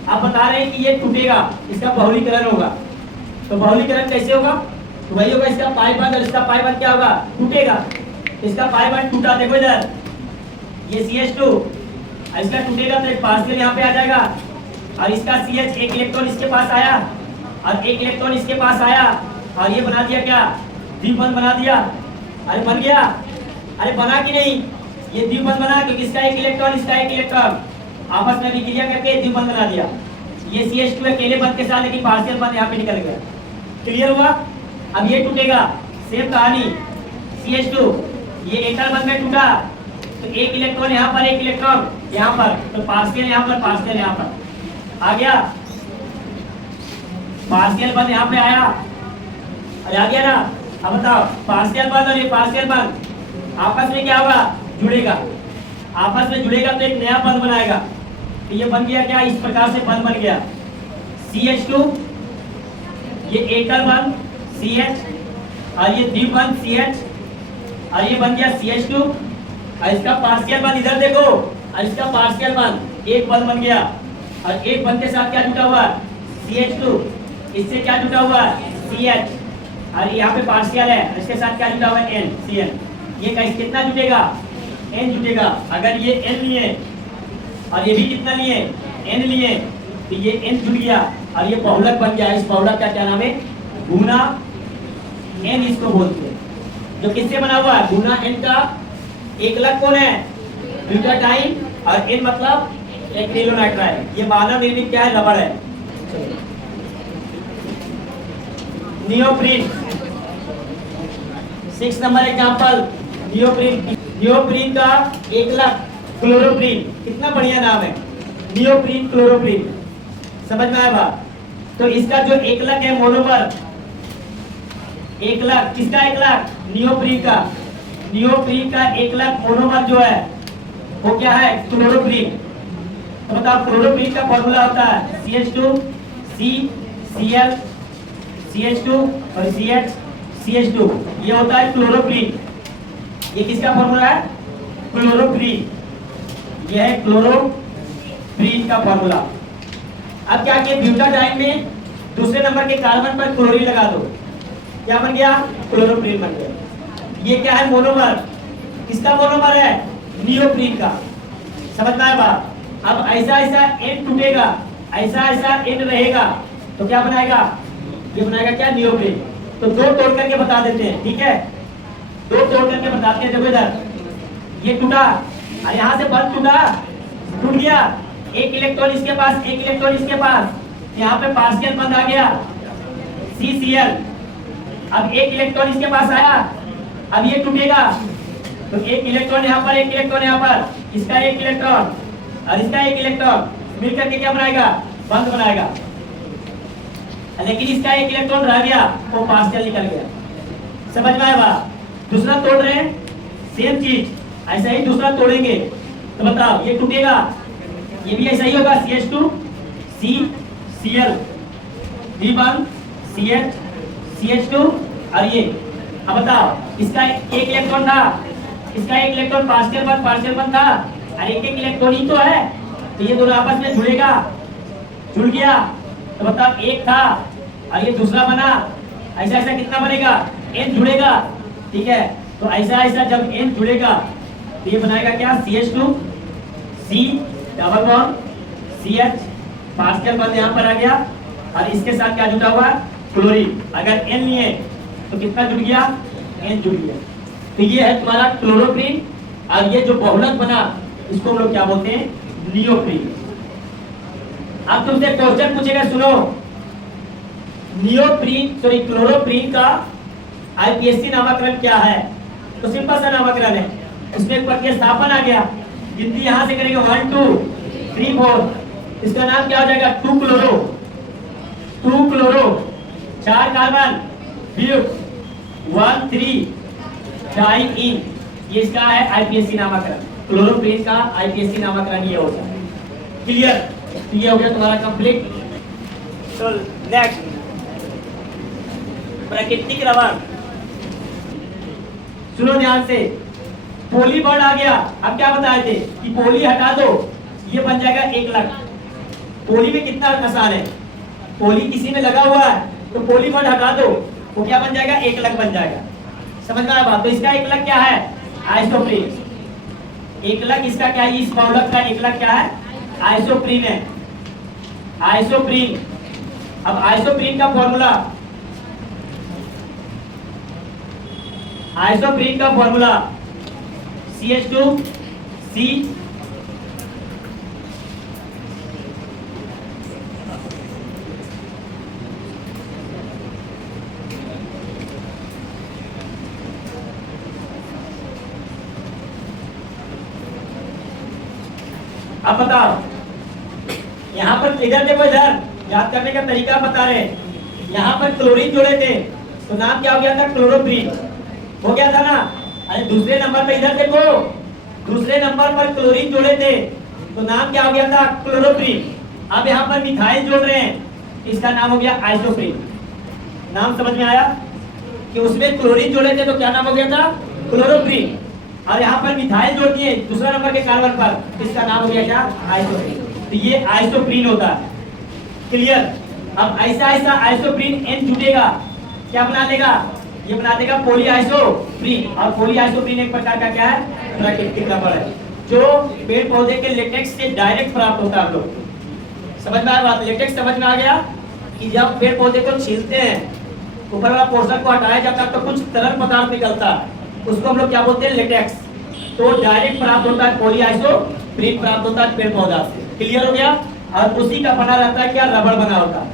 आप बता रहे हैं कि ये टूटेगा, इसका बहुलीकरण होगा। तो बहुलीकरण कैसे होगा? तो वही होगा इसका पाई बंद, और इसका पाई बंद क्या होगा टूटेगा। इसका पाई बंद टूटा, देखो इधर ये CH2, इसका टूटेगा तो एक पार्शियल यहाँ पे आ जाएगा, और इसका CH एक इलेक्ट्रॉन इसके पास आया और एक इलेक्ट्रॉन इसके पास आया, और ये बना दिया क्या द्विबंध बना दिया। अरे बन गया, अरे बना कि नहीं, ये द्विबंध बना क्योंकि इसका एक इलेक्ट्रॉन इसका एक इलेक्ट्रॉन आपस में विक्रिया करके द्विबंध बना दिया। ये CH2 अकेले बंध के साथ, लेकिन पार्शियल बंध यहाँ पे निकल गया। क्लियर हुआ? अब ये टूटेगा, सेम कहानी CH2 ये एकल बंध में टूटा तो एक इलेक्ट्रॉन यहाँ पर एक इलेक्ट्रॉन यहाँ पर, तो पार्शियल यहाँ पर पार्शियल यहाँ पर आ गया। पार्शियल बंध यहाँ पे आया, अरे आ गया ना। अब बताओ पार्शियल बंध और ये पार्शियल बंध आपस में क्या होगा जुड़ेगा, आपस में जुड़ेगा तो एक नया बंध बनाएगा। तो ये बन गया क्या, इस प्रकार से बंध बन गया CH2, ये एकल बंध CH, और ये द्विबंध CH, और ये बन गया CH2, और इसका पार्शियल बंध इधर देखो, और इसका पार्शियल बंध एक बंध बन गया, और एक बंध के साथ क्या जुटा हुआ CH2, इससे क्या जुटा हुआ CH, और यहाँ पे पार्शियल है, इसके साथ क्या जुटा हुआ है N CN। ये कैसे कितना जुटेगा N जुटेगा। अगर ये N लिए और ये भी कितना लिए N लिए, तो ये N जुड़ गया और ये बहुलक बन गया। इस बहुलक का क्या नाम है गुना N इसको बोलते हैं, जो किससे बना हुआ है गुना N का एकलक कौन है ब्यूटाडाइन, और N मतलब एक्रिलोनाइट्राइल। ये मानव निर्मित क्या है रबड़ है। Neoprene 6 number example neoprene. Neoprene का एकलक क्लोरोप्रीन, कितना बढ़िया नाम है नियोप्रीन क्लोरोप्रीन। समझ में आया बात? तो इसका जो एकलक है मोनोमर, एकलक किसका एकलक नियोप्रीन का, नियोप्रीन का एकलक मोनोमर जो है वो क्या है क्लोरोप्रीन। तो बताओ क्लोरोप्रीन का फॉर्मूला होता है CH2 C Cl CH2 और CH CH2, ये होता है क्लोरोप्रीन। ये किसका फॉर्मूला है क्लोरोप्रीन, ये है क्लोरोप्रीन का फॉर्मूला। अब क्या किया ब्यूटाडाइन में दूसरे नंबर के कार्बन पर क्लोरीन लगा दो, क्या बन गया क्लोरोप्रीन बन गया। ये क्या है मोनोमर, किसका मोनोमर है नियोप्रीन का। समझ में आया बात? अब ऐसा ऐसा N टूटेगा, ऐसा ऐसा N रहेगा तो क्या बनाएगा, ये बनाएगा क्या नियोप्रीन। तो दो तोड़ करके बता देते हैं, ठीक है दो तोड़ करके बताते हैं। देखो इधर ये टूटा और यहाँ से बंद टूटा, टूट गया, एक इलेक्ट्रॉन इसके पास एक इलेक्ट्रॉन इसके पास, यहाँ पे पार्शियल बंद आ गया CCl। अब एक इलेक्ट्रॉन इसके पास आया, अब ये टूटेगा तो एक इलेक्ट्रॉन यहाँ पर एक इलेक्ट्रॉन यहाँ पर, इसका एक इलेक्ट्रॉन और इसका एक इलेक्ट्रॉन मिलकर के क्या बनाएगा बंद बनाएगा। लेकिन इसका एक इलेक्ट्रॉन रह गया, वो पार्शियल निकल गया। समझ में आया बात? दूसरा तोड़ रहे हैं सेम चीज, ऐसा ही दूसरा तोड़ेंगे तो बताओ ये टूटेगा, ये भी ऐसा ही होगा CH2 C Cl द्विबंध CH CH2 और ये। अब बताओ इसका एक इलेक्ट्रॉन था, इसका एक इलेक्ट्रॉन पार्शियल बंद था, और एक एक इलेक्ट्रॉन ही तो है, तो ये दोनों आपस में जुड़ेगा, जुड़ गया तो बताओ एक था और ये दूसरा बना, ऐसा ऐसा कितना बनेगा N जुड़ेगा, ठीक है। तो ऐसा ऐसा जब N जुड़ेगा तो ये बनाएगा क्या CH2 C double bond CH partial बंद यहाँ पर आ गया, और इसके साथ क्या जुटा हुआ क्लोरीन। अगर N लिए तो कितना जुड़ गया एन जुड़ गया। तो ये है तुम्हारा क्लोरोप्रीन, और ये जो बहुलक बना इसको हम लोग क्या बोलते हैं, नियोप्रीन। अब तुमसे क्वेश्चन पूछेगा, सुनो, नियोप्रीन सॉरी क्लोरोप्रीन का आईपीएससी नामकरण क्या है? तो सिंपल सा नामकरण है, उसमें एक प्रत्यय स्थापन आ गया, गिनती यहां से करेंगे 1 2 3 4, इसका नाम क्या हो जाएगा, 2 क्लोरो, 4 कार्बन ब्यूट 1 3 डाइईन। ये इसका है आईपीएससी नामकरण, क्लोरोप्रीन का आईपीएससी नामकरण ये होता है। क्लियर? तो ये हो गया तुम्हारा कंप्लीट। तो नेक्स्ट प्राकृतिक रबर, सुनो ध्यान से, पोली वर्ड आ गया। अब क्या बताए थे कि पोली हटा दो, ये बन जाएगा 1 लाख। पोली में कितना आसान है, पोली किसी में लगा हुआ है तो पोली वर्ड हटा दो, वो क्या बन जाएगा, 1 लाख बन जाएगा। समझ में आया बात? तो इसका 1 लाख क्या है, आइसोप्रीन। 1 लाख इसका क्या है, इस बहुलक का 1 लाख क्या है, आइसोप्रीन है, आइसोप्रीन। अब आइसोप्रीन का फॉर्मूला, आइसोप्रीन का फॉर्मूला CH2C अब बताओ, यहां पर इधर देखो, इधर याद करने का तरीका बता रहे हैं। यहां पर क्लोरीन जोड़े थे तो नाम क्या हो गया था, क्लोरोप्रीन हो गया था ना। अरे दूसरे नंबर पे इधर देखो, दूसरे नंबर पर क्लोरीन जोड़े थे तो नाम क्या हो गया था, क्लोरोप्रीन। अब यहाँ पर मिथाइल जोड़ रहे हैं, इसका नाम हो गया आइसोप्रीन। नाम समझ में आया कि उसमें क्लोरीन जोड़े थे तो क्या नाम हो गया था, क्लोरोप्रीन, और यहाँ पर मिथाइल जोड़ दिए दूसरा नंबर के कार्बन पर, इसका नाम हो गया क्या, आइसोप्रीन। तो ये आइसोप्रीन होता है। क्लियर? अब ऐसा ऐसा आइसोप्रीन एन जुटेगा, क्या बना लेगा, ये बना देगा पॉलीआइसोप्रीन। और पॉलीआइसोप्रीन एक प्रकार का क्या है, प्राकृतिक रबर है, जो पेड़ पौधे के लेटेक्स से डायरेक्ट प्राप्त होता है। हम लोग समझ में आ बात, लेटेक्स समझ में आ गया कि जब पेड़ पौधे को छीलते हैं, ऊपर वाला पोर्शन को हटाया जाता है तो कुछ तरल पदार्थ निकलता है, उसको हम लोग क्या बोलते हैं, लेटेक्स। तो डायरेक्ट प्राप्त होता है, पॉलीआइसोप्रीन प्राप्त होता है पेड़ पौधा से। क्लियर हो गया? और उसी का बना रहता है क्या, रबड़ बना होता है।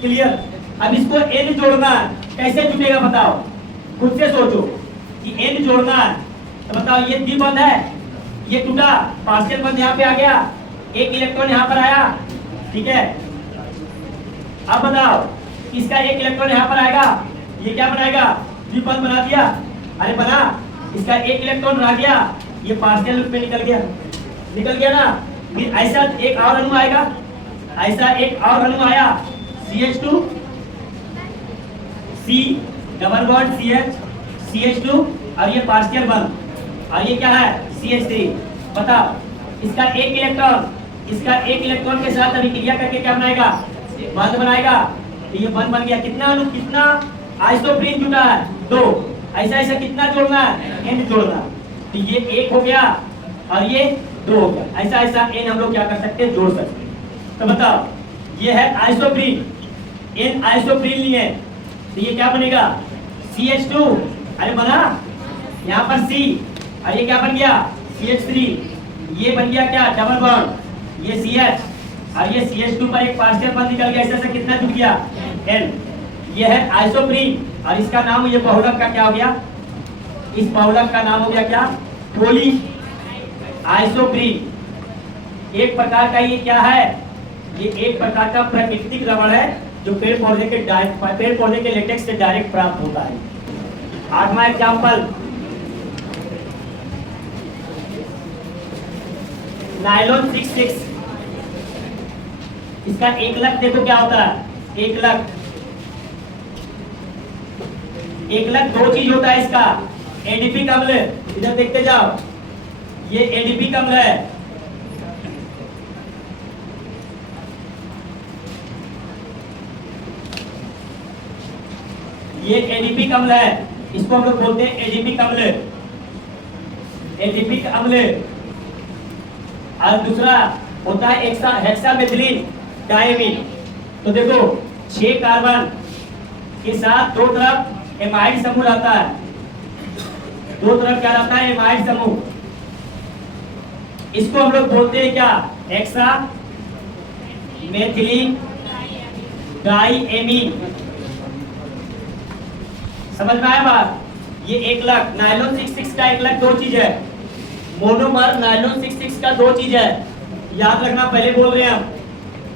क्लियर? अब इसको एन जोड़ना है, कैसे जुटेगा बताओ, खुद से सोचो कि एन जोड़ना है तो बताओ, ये द्विबंध है, ये टूटा, पार्शियल बंध यहाँ पे आ गया, एक इलेक्ट्रॉन यहाँ पर आया, ठीक है। अब बताओ, इसका एक इलेक्ट्रॉन यहाँ पर आएगा, ये क्या बनाएगा, द्विबंध बना दिया। अरे बना, इसका एक इलेक्ट्रॉन रह गया, ये पार्शियल रूप में निकल गया ना। फिर ऐसा एक और अणु आएगा, ऐसा एक और अणु आया, CH2 C double bond CH CH2, और ये पार्शियल बंध, और ये क्या है, CH3। बताओ, इसका एक इलेक्ट्रॉन के साथ अभिक्रिया करके क्या बनाएगा, बंध बनाएगा। तो ये बंध बन गया, कितना अणु, कितना आइसोप्रीन जुटा है, 2। ऐसा ऐसा कितना जोड़ना है, n जोड़ना। तो ये 1 हो गया और ये 2 हो गया, ऐसा ऐसा n हम लोग क्या कर सकते हैं, जोड़ सकते हैं। तो बताओ, ये है आइसोप्रीन, n आइसोप्रीन लिए, तो ये क्या बनेगा, CH2, अरे बना यहाँ पर C, और ये क्या बन गया, CH3, ये बन गया क्या, डबल बॉन्ड, ये CH, और ये CH2 पर एक पार्शियल बंध निकल गया, ऐसे कितना जुट गया, N। ये है आइसोप्रीन, और इसका नाम, ये बहुलक का क्या हो गया, इस बहुलक का नाम हो गया क्या, पॉली आइसोप्रीन। एक प्रकार का ये क्या है, ये एक प्रकार का प्राकृतिक रबड़ है जो पेड़ पौधे के लेटेक्स से डायरेक्ट प्राप्त होता है। 8वां एग्जाम्पल, नायलॉन 66, इसका 1 लाख देखो क्या होता है, 1 लाख 2 चीज होता है इसका, एडीपी अम्ल, इधर देखते जाओ, ये एडीपी अम्ल है, ये एडीपी अम्ल है, इसको हम लोग बोलते हैं एडीपी अम्ल, एडीपी अम्ल। और दूसरा होता है हेक्सामेथिलीन डायमीन। तो देखो 6 कार्बन के साथ 2 तरफ एमाइड समूह रहता है, दो तरफ क्या रहता है, एमाइड समूह। इसको हम लोग बोलते हैं क्या, हेक्सा मेथिलीन डाइएमीन। समझ में आया बात? ये एक लग नायलॉन 66 का एक लग दो चीज है, मोनोमर नायलॉन 66 का दो चीज है, याद रखना। पहले बोल रहे हैं हम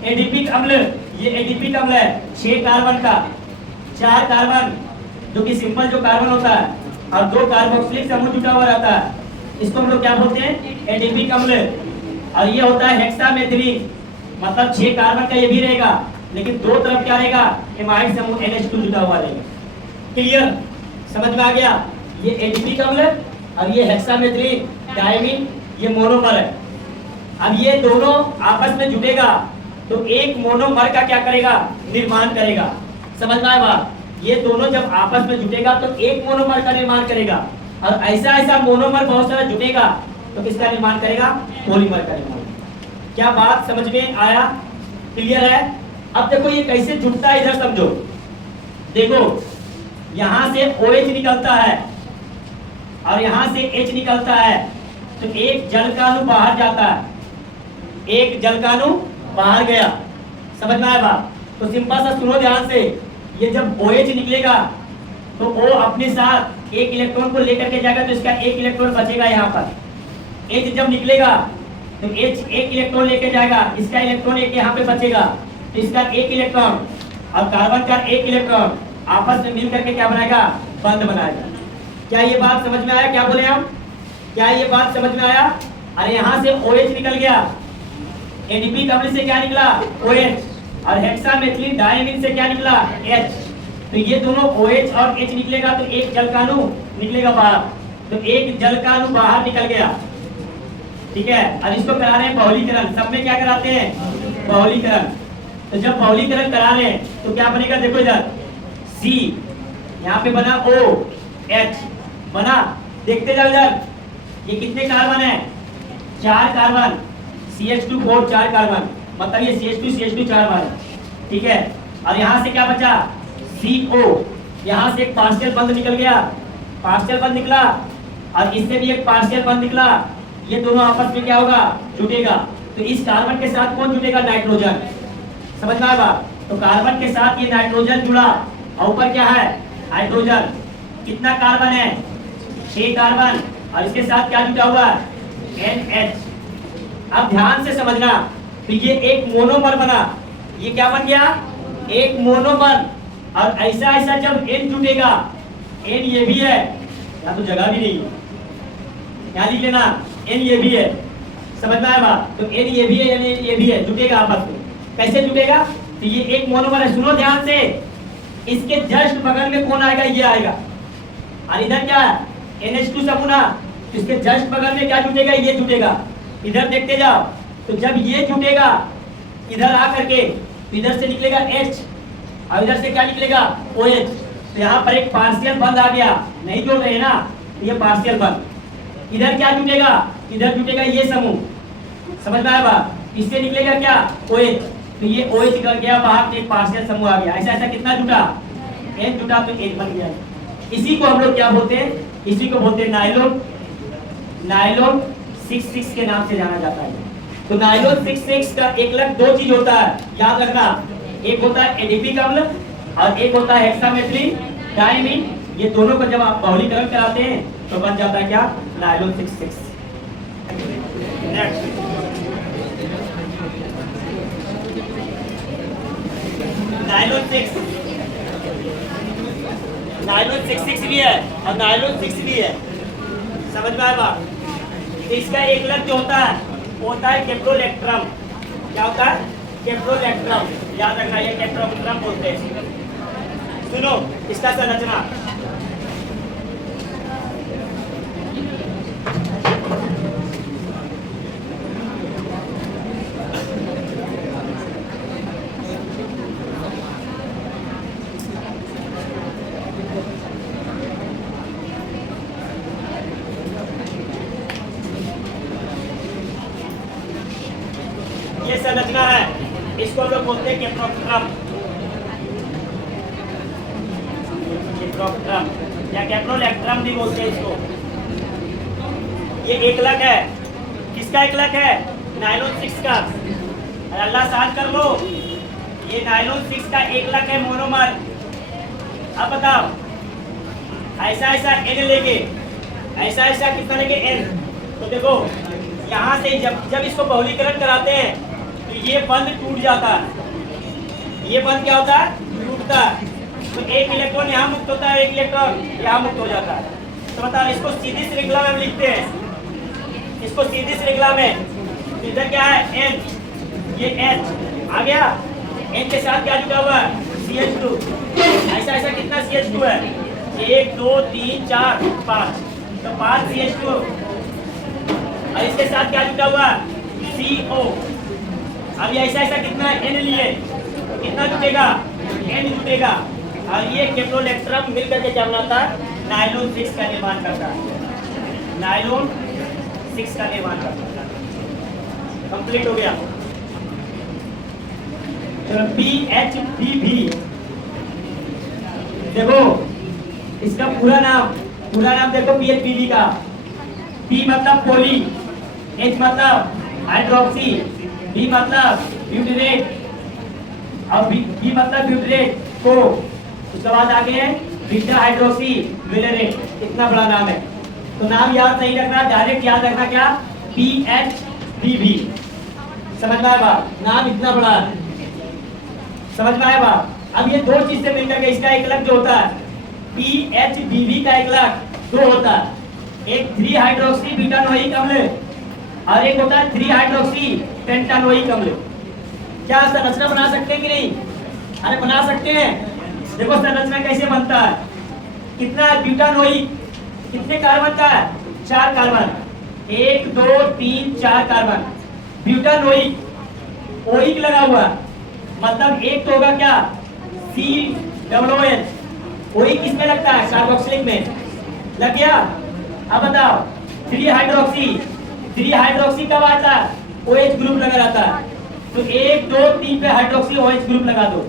एडिपिक अम्ल, ये एडिपिक अम्ल है 6 कार्बन का, 4 कार्बन जो कि सिंपल जो कार्बन होता है और 2 कार्बोक्सिलिक समूह जुटा हुआ रहता है, इसको हम लोग क्या बोलते हैं, एडिपिक अम्ल। और ये होता है हेक्सामेथिलीन, मतलब 6 कार्बन का ये भी रहेगा, लेकिन दो तरफ क्या रहेगा, एमाइड समूह NH2 जुटा हुआ रहेगा। क्लियर, समझ में आ गया? ये एडिपिक अम्ल और ये हेक्सामेथिलीन डाइमीन, ये मोनोमर है। अब ये दोनों आपस में जुटेगा तो एक मोनोमर का क्या करेगा, निर्माण करेगा। समझ में आया बात? ये दोनों जब आपस में जुटेगा तो एक मोनोमर का निर्माण करेगा, और ऐसा ऐसा मोनोमर बहुत सारा जुटेगा तो किसका निर्माण करेगा, पॉलीमर का निर्माण। क्या बात समझ में आया? क्लियर है? अब देखो ये कैसे जुटता है, इधर समझो। देखो यहां से OH निकलता है और यहां से H निकलता है, तो एक जलकाणु बाहर जाता है, एक जलकाणु बाहर गया। समझ में आया बात? तो सिंपल सा सुनो ध्यान से, ये जब OH निकलेगा तो O अपने साथ एक इलेक्ट्रॉन को लेकर के जाएगा, तो इसका एक इलेक्ट्रॉन बचेगा यहाँ पर। H जब निकलेगा तो H एक इलेक्ट्रॉन लेके जाएगा, इसका इलेक्ट्रॉन एक यहाँ पे बचेगा, तो इसका एक इलेक्ट्रॉन और कार्बन का एक इलेक्ट्रॉन आपस में मिल करके क्या बनाएगा, बंध बनाएगा। क्या ये बात समझ में आया? क्या बोले हम? क्या ये बात समझ में आया? अरे यहाँ से OH निकल गया, एडीपी अम्ल से क्या निकला, OH, और हेक्सामेथिलीन डाइएमीन से क्या निकला, H। तो ये दोनों OH और H निकलेगा तो एक जलकाणु निकलेगा बाहर, तो एक जलकाणु बाहर निकल गया। ठीक है, अब इसको करा रहे हैं बहुलीकरण। सब में क्या कराते हैं, बहुलीकरण। तो जब बहुलीकरण करा रहे हैं तो क्या बनेगा, देखो इधर C, यहाँ पे बना OH बना, देखते जाओ इधर, ये कितने कार्बन है, 4 कार्बन, CH2 4 कार्बन, मतलब ये CH2 4 बार। ठीक है, और यहाँ से क्या बचा, CO, यहाँ से एक पार्शियल बंध निकल गया, पार्शियल बंध निकला, और इससे भी एक पार्शियल बंध निकला। ये दोनों आपस में क्या होगा, जुटेगा। तो इस कार्बन के साथ कौन जुटेगा, नाइट्रोजन। समझ में आया? तो कार्बन के साथ ये नाइट्रोजन जुड़ा, और ऊपर क्या है, हाइड्रोजन। कितना कार्बन है, 6 कार्बन, और इसके साथ क्या जुटा हुआ, NH। अब ध्यान से समझना, तो ये एक मोनोमर बना, ये क्या बन गया, एक मोनोमर। और ऐसा ऐसा जब N जुटेगा, N ये भी है, यहाँ तो जगह भी नहीं, यहाँ लिख लेना, N ये भी है। समझ में आया बात? तो N ये भी है, N ये भी है, जुटेगा आपस में। कैसे जुटेगा, तो ये एक मोनोमर है। सुनो ध्यान से, इसके जस्ट बगल में कौन आएगा, ये आएगा, और इधर क्या है, NH2 समूह ना, इसके जस्ट बगल में क्या जुटेगा, ये जुटेगा। इधर देखते जाओ, तो जब ये जुटेगा इधर आ करके, तो इधर से निकलेगा H, और इधर से क्या निकलेगा, OH। तो यहाँ पर एक पार्शियल बंध आ गया, नहीं जोड़ रहे ना, तो ये पार्शियल बंध। इधर क्या जुटेगा, इधर जुटेगा ये समूह। समझ में आया बात? इससे निकलेगा क्या, OH, तो ये OH निकल गया बाहर, तो एक पार्शियल समूह आ गया। ऐसा ऐसा कितना जुटा, N जुटा, तो H बन गया। इसी को हम लोग क्या बोलते हैं, इसी को बोलते हैं नायलॉन, नायलॉन 66 के नाम से जाना जाता है। तो नायलॉन 66 का एक लग दो चीज होता है, याद रखना, एक होता है एडिपिक अम्ल और एक होता है हेक्सामेथिलीन डाइमीन। ये दोनों को जब आप बहुलीकरण कराते हैं तो बन जाता है क्या, नायलॉन 66। नेक्स्ट नायलॉन 6, नायलॉन 66 भी है और नायलॉन 6 भी है। समझ में आया बात? इसका एक लग जो होता है वो होता है कैप्रोलेक्ट्रम। क्या होता है, कैप्रोलेक्ट्रम। याद रखना, ये कैप्रोलेक्ट्रम बोलते हैं। सुनो इसका संरचना, ये संरचना है, इसको हम लोग बोलते हैं कैप्रोलेक्ट्रम, कैप्रोलेक्ट्रम या कैप्रोलेक्ट्रम भी बोलते हैं इसको। ये एकलक है, किसका एकलक है? नायलॉन 6 का। अरे अल्लाह साथ कर लो, ये नायलॉन 6 का एकलक है मोनोमर। अब बताओ, ऐसा ऐसा एन लेके, ऐसा ऐसा कितना लेके एन, तो देखो यहाँ से जब इसको बहुलीकरण कराते हैं तो ये बंध टूट जाता है, ये बंध क्या होता है? टूटता है। तो एक इलेक्ट्रॉन यहाँ मुक्त होता है, एक इलेक्ट्रॉन यहाँ मुक्त हो जाता है। तो बताओ, इसको सीधी श्रृंखला में हम लिखते हैं, इसको सीधी श्रृंखला में, तो इधर क्या है? एन, ये एच आ गया, एन के साथ क्या जुड़ा हुआ है? CH2। ऐसा ऐसा कितना CH2 है? 1 2 3 4 5, तो 5 CH2। और इसके साथ क्या जुड़ा हुआ है? CO। अब ऐसा ऐसा कितना N लिए, कितना जुटेगा? N जुटेगा। और ये केप्रोलेक्ट्रम मिल करके क्या बनाता है? नायलॉन 6 का निर्माण करता है, नायलॉन 6 का निर्माण करता है। कंप्लीट हो गया। चलो PHBV, देखो इसका पूरा नाम देखो PHBV का। P मतलब पोली, H मतलब हाइड्रोक्सी, B मतलब ब्यूटेरेट और B मतलब ब्यूटेरेट को। उसके बाद आगे है बीटा हाइड्रोक्सी विलेरेट। कितना बड़ा नाम है, तो नाम याद नहीं रखना, डायरेक्ट याद रखना क्या? PHBV। समझ में आया बात? नाम इतना बड़ा है, समझ में आया बात? अब ये दो चीज से मिलकर के इसका एकलक जो होता है PHBV का एकलक दो होता है, एक 3 हाइड्रोक्सी बीटानोइक अम्ल और एक होता है 3 हाइड्रोक्सी पेंटानोइक अम्ल। क्या संरचना बना सकते हैं कि नहीं? अरे बना सकते हैं। देखो संरचना कैसे बनता है, कितना ब्यूटानोइक, कितने कार्बन का है? 4 कार्बन, 1 2 3 4 कार्बन। ब्यूटानोइक ओइक लगा हुआ, मतलब एक तो होगा क्या? COOH। ओइक किसमें लगता है? कार्बोक्सिलिक में लग गया। अब बताओ 3 हाइड्रोक्सी कब आता है? OH ग्रुप लगा रहता है, तो 1 2 3 पे हाइड्रोक्सी OH ग्रुप लगा दो,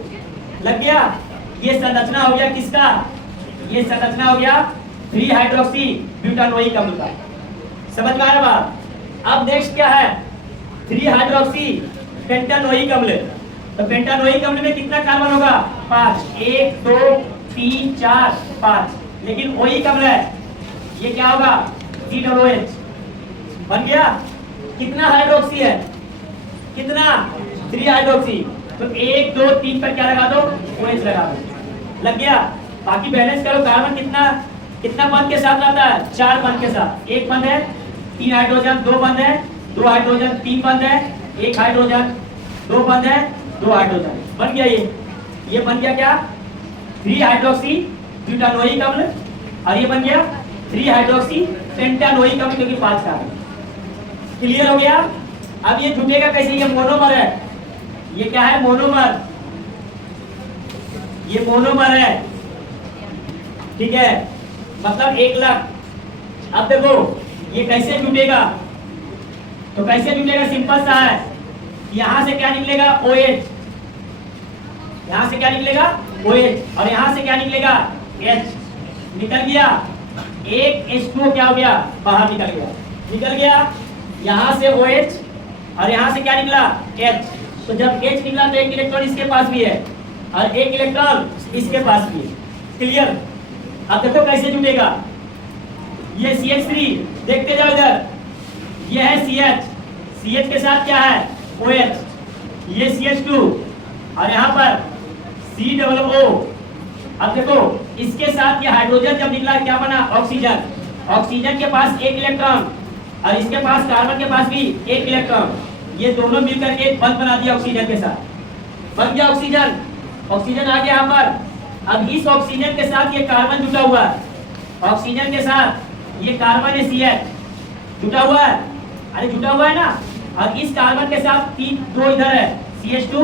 लग गया। ये संरचना हो गया किसका? ये संरचना हो गया 3 हाइड्रोक्सी ब्यूटानोइक अम्ल का। समझ में आया बात? अब नेक्स्ट क्या है? 3 हाइड्रोक्सी पेंटानोइक अम्ल। तो पेंटानोइक अम्ल में कितना कार्बन होगा? 5, 1 2 3 4 5। लेकिन ओइक अम्ल है, ये क्या होगा? COOH बन गया। कितना हाइड्रोक्सी है? कितना? 3 हाइड्रोक्सी, तो 1 2 3 पर क्या लगा दो? OH लगा दो, लग गया। बाकी बैलेंस करो, कार्बन कितना बंध के साथ आता है? 4 बंध के साथ। एक बंध है 3 हाइड्रोजन, 2 बंध है 2 हाइड्रोजन, 3 बंध है 1 हाइड्रोजन, 2 बंध है 2 हाइड्रोजन। बन गया ये बन गया क्या? 3 हाइड्रोक्सी ब्यूटानोइक अम्ल, और ये बन गया 3 हाइड्रोक्सी पेंटानोइक अम्ल, क्योंकि 5 कार्बन। क्लियर हो गया? अब ये जुटेगा कैसे? ये मोनोमर है, ये क्या है? मोनोमर, ये मोनोमर है, ठीक है, मतलब एकलक। अब देखो ये कैसे जुटेगा, तो कैसे जुटेगा? सिंपल सा है, यहां से क्या निकलेगा? OH, यहां से क्या निकलेगा? OH, और यहां से क्या निकलेगा? H। निकल गया, एक H2O क्या हो गया? बाहर निकल गया। यहां से OH और यहां से क्या निकला? H। तो जब H निकला तो एक इलेक्ट्रॉन इसके पास भी है और एक इलेक्ट्रॉन इसके पास भी है। क्लियर? अब देखो कैसे जुटेगा। ये CH3, देखते जाओ इधर, ये है CH के साथ क्या है? OH, ये CH2 और यहाँ पर COO। अब देखो इसके साथ ये हाइड्रोजन जब निकला क्या बना? ऑक्सीजन के पास एक इलेक्ट्रॉन और इसके पास कार्बन के पास भी एक इलेक्ट्रॉन, ये दोनों मिलकर के एक बंध बना दिया ऑक्सीजन के साथ। बन गया ऑक्सीजन आ गया यहाँ पर। अब इस ऑक्सीजन के साथ ये कार्बन जुटा हुआ है, ऑक्सीजन के साथ ये कार्बन है CH जुटा हुआ है, अरे जुटा हुआ है ना। और इस कार्बन के साथ 2 इधर है, CH2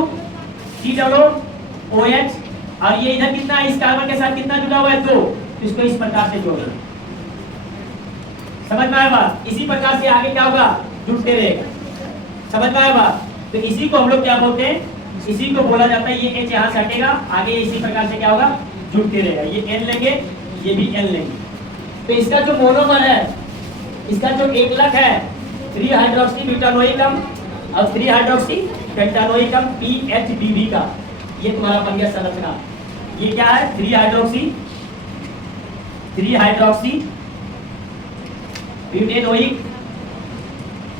COOH, और ये इधर कितना है? इस कार्बन के साथ कितना जुटा हुआ है? 2। तो इसको इस प्रकार से जोड़ो। समझ में आया बात? इसी प्रकार से आगे क्या होगा? जुड़ते रहेगा। समझ में आया बात? तो इसी को हम लोग क्या बोलते हैं? इसी को बोला जाता है, ये H यहाँ से हटेगा, आगे इसी प्रकार से क्या होगा? जुड़ते रहेगा। ये N लेंगे, ये भी N लेंगे। तो इसका जो मोनोमर है इसका जो एकलक है 3 हाइड्रोक्सी ब्यूटानोइक अम्ल और 3 हाइड्रोक्सी पेंटानोइक अम्ल PHBB का, ये तुम्हारा बन गया संरचना। ये क्या है 3 हाइड्रोक्सी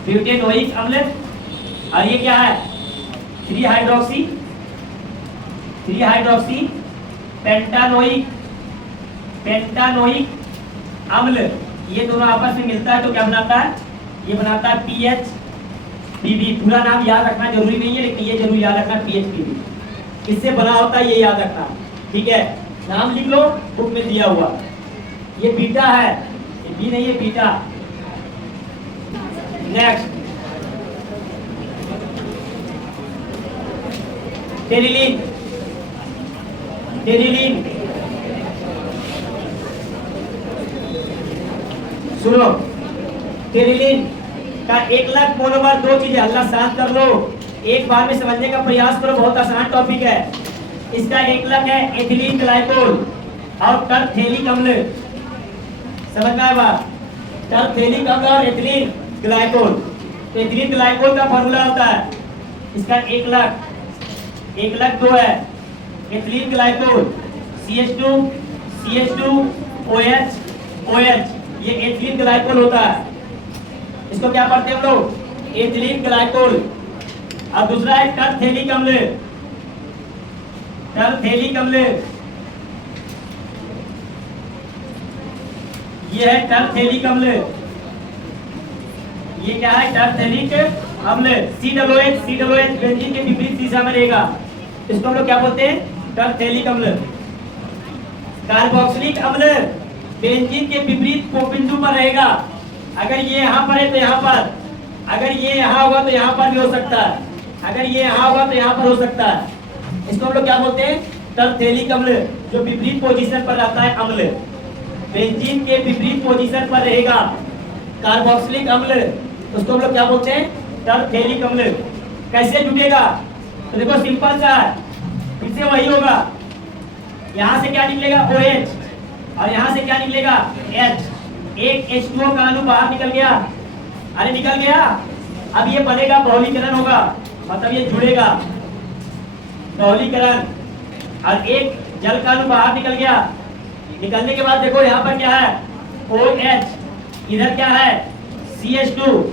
ब्यूटेनोइक अम्ल, और ये क्या है 3 हाइड्रोक्सी पेंटानोइक अम्ल। ये दोनों आपस में मिलता है तो क्या बनाता है, ये बनाता है PHBB। पूरा नाम याद रखना जरूरी नहीं है, लेकिन ये जरूर याद रखना PHBB किससे बना होता है, ये याद रखना, ठीक है। नाम लिख लो, बुक में दिया हुआ। ये बीटा है, ये बी नहीं है, बीटा। Next terylene. सुनो, टेरिलीन का एकलक मोनोमर 2 चीजें, अल्लाह साथ कर लो, एक बार में समझने का प्रयास करो, बहुत आसान टॉपिक है। इसका एकलक है एथिलीन ग्लाइकोल और टरफेलिक अम्ल। समझ में आया बात, टरफेलिक अम्ल और एथिलीन ग्लाइकोल। तो एथिलीन ग्लाइकोल का फॉर्मूला होता है, इसका एकलक 2 है, एथिलीन ग्लाइकोल CH2OH, ये एथिलीन ग्लाइकोल होता है। इसको क्या पढ़ते हैं हम लोग, एथिलीन ग्लाइकोल। और दूसरा है टरफेलिक अम्ल। ये है टरफेलिक अम्ल। ये क्या है टरफेलिक अम्ल, COOH बेंजीन के विपरीत दिशा में रहेगा, इसको हम लोग क्या बोलते हैं, टरफेलिक अम्ल। कार्बोक्सिलिक अम्ल बेंजीन के विपरीत कोबिंदु पर रहेगा। अगर ये यहाँ पर है तो यहाँ पर, अगर ये यहाँ हुआ तो यहाँ पर भी हो सकता है, अगर ये यहाँ हुआ तो यहाँ पर हो सकता है। इसको हम लोग क्या बोलते हैं, टरफेलिक अम्ल, जो विपरीत पोजीशन पर रहता है अम्ल, बेंजीन के विपरीत पोजीशन पर रहेगा। कार्बोक्सिलिक अम्ल, उसको हम लोग क्या बोलते हैं, टरफेलिक अम्ल। कैसे जुड़ेगा, तो देखो सिंपल सा है, फिर से वही होगा। यहाँ से क्या निकलेगा OH और यहाँ से क्या निकलेगा H। एक H2O का अणु बाहर निकल गया, अरे निकल गया। अब ये बनेगा, बहुलीकरण होगा, मतलब ये जुड़ेगा, बहुलीकरण। और एक जल का अणु बाहर निकल गया, निकलने के बाद देखो यहाँ पर क्या है OH, इधर क्या है CH2,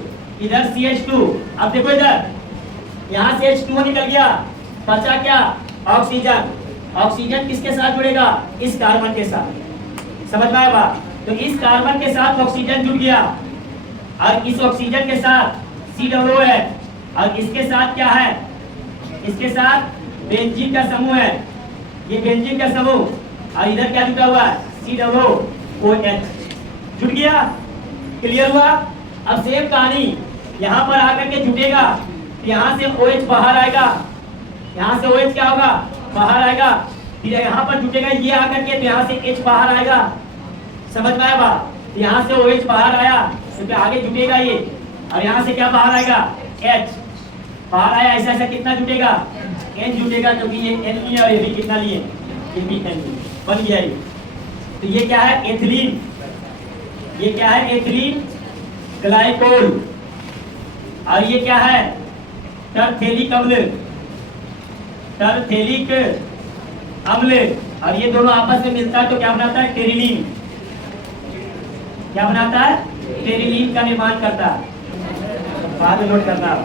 इधर CH2। अब देखो इधर, यहाँ से H2O निकल गया, बचा क्या ऑक्सीजन। ऑक्सीजन किसके साथ जुड़ेगा, इस कार्बन के साथ। समझ में आया बात, तो इस कार्बन के साथ ऑक्सीजन जुड़ गया, और इस ऑक्सीजन के साथ COO है, और इसके साथ क्या है, इसके साथ बेंजीन का समूह है, ये बेंजीन का समूह, और इधर क्या जुड़ा हुआ है COOH, जुड़ गया। क्लियर हुआ। अब सेम कहानी यहाँ पर आकर के जुटेगा, यहाँ से OH बाहर आएगा, यहाँ से OH क्या होगा, बाहर आएगा, फिर यहाँ पर जुटेगा, ये आकर के यहाँ से H बाहर आएगा। समझ में आया बात, यहाँ से OH बाहर आया तो आगे जुटेगा ये, और यहाँ से क्या बाहर आएगा H बाहर आया, ऐसा ऐसा कितना जुटेगा N जुटेगा, क्योंकि ये N लिया और ये भी कितना लिए, ये भी N बन गया ये। तो ये क्या है एथिलीन, ये क्या है एथिलीन ग्लाइकोल, और ये क्या है टरफेलिक अम्ल, और ये दोनों आपस में मिलता है तो क्या बनाता है टेरिलीन। क्या बनाता है, टेरिलीन का निर्माण करता है। बाद में नोट करना,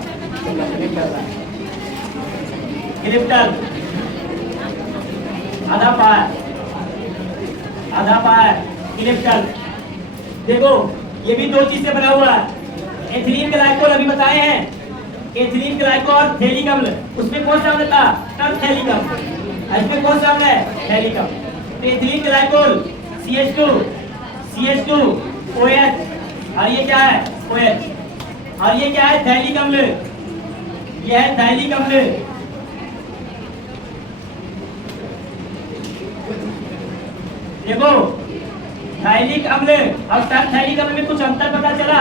क्रिप्टल आधा पार क्रिप्टल। देखो ये भी 2 चीज से बना हुआ है। एथिलीन ग्लाइकोल अभी बताए हैं, एथिलीन ग्लाइकोल और थैलिक अम्ल, उसमें कौन सा अम्ल था, टरफेलिक अम्ल, इसमें कौन सा अम्ल है, थैलिक अम्ल। तो एथिलीन ग्लाइकोल CH2OH, और ये क्या है OH, और ये क्या है थैलिक अम्ल, ये है थैलिक अम्ल। देखो थैलिक अम्ल और टरफेलिक अम्ल में कुछ अंतर पता चला,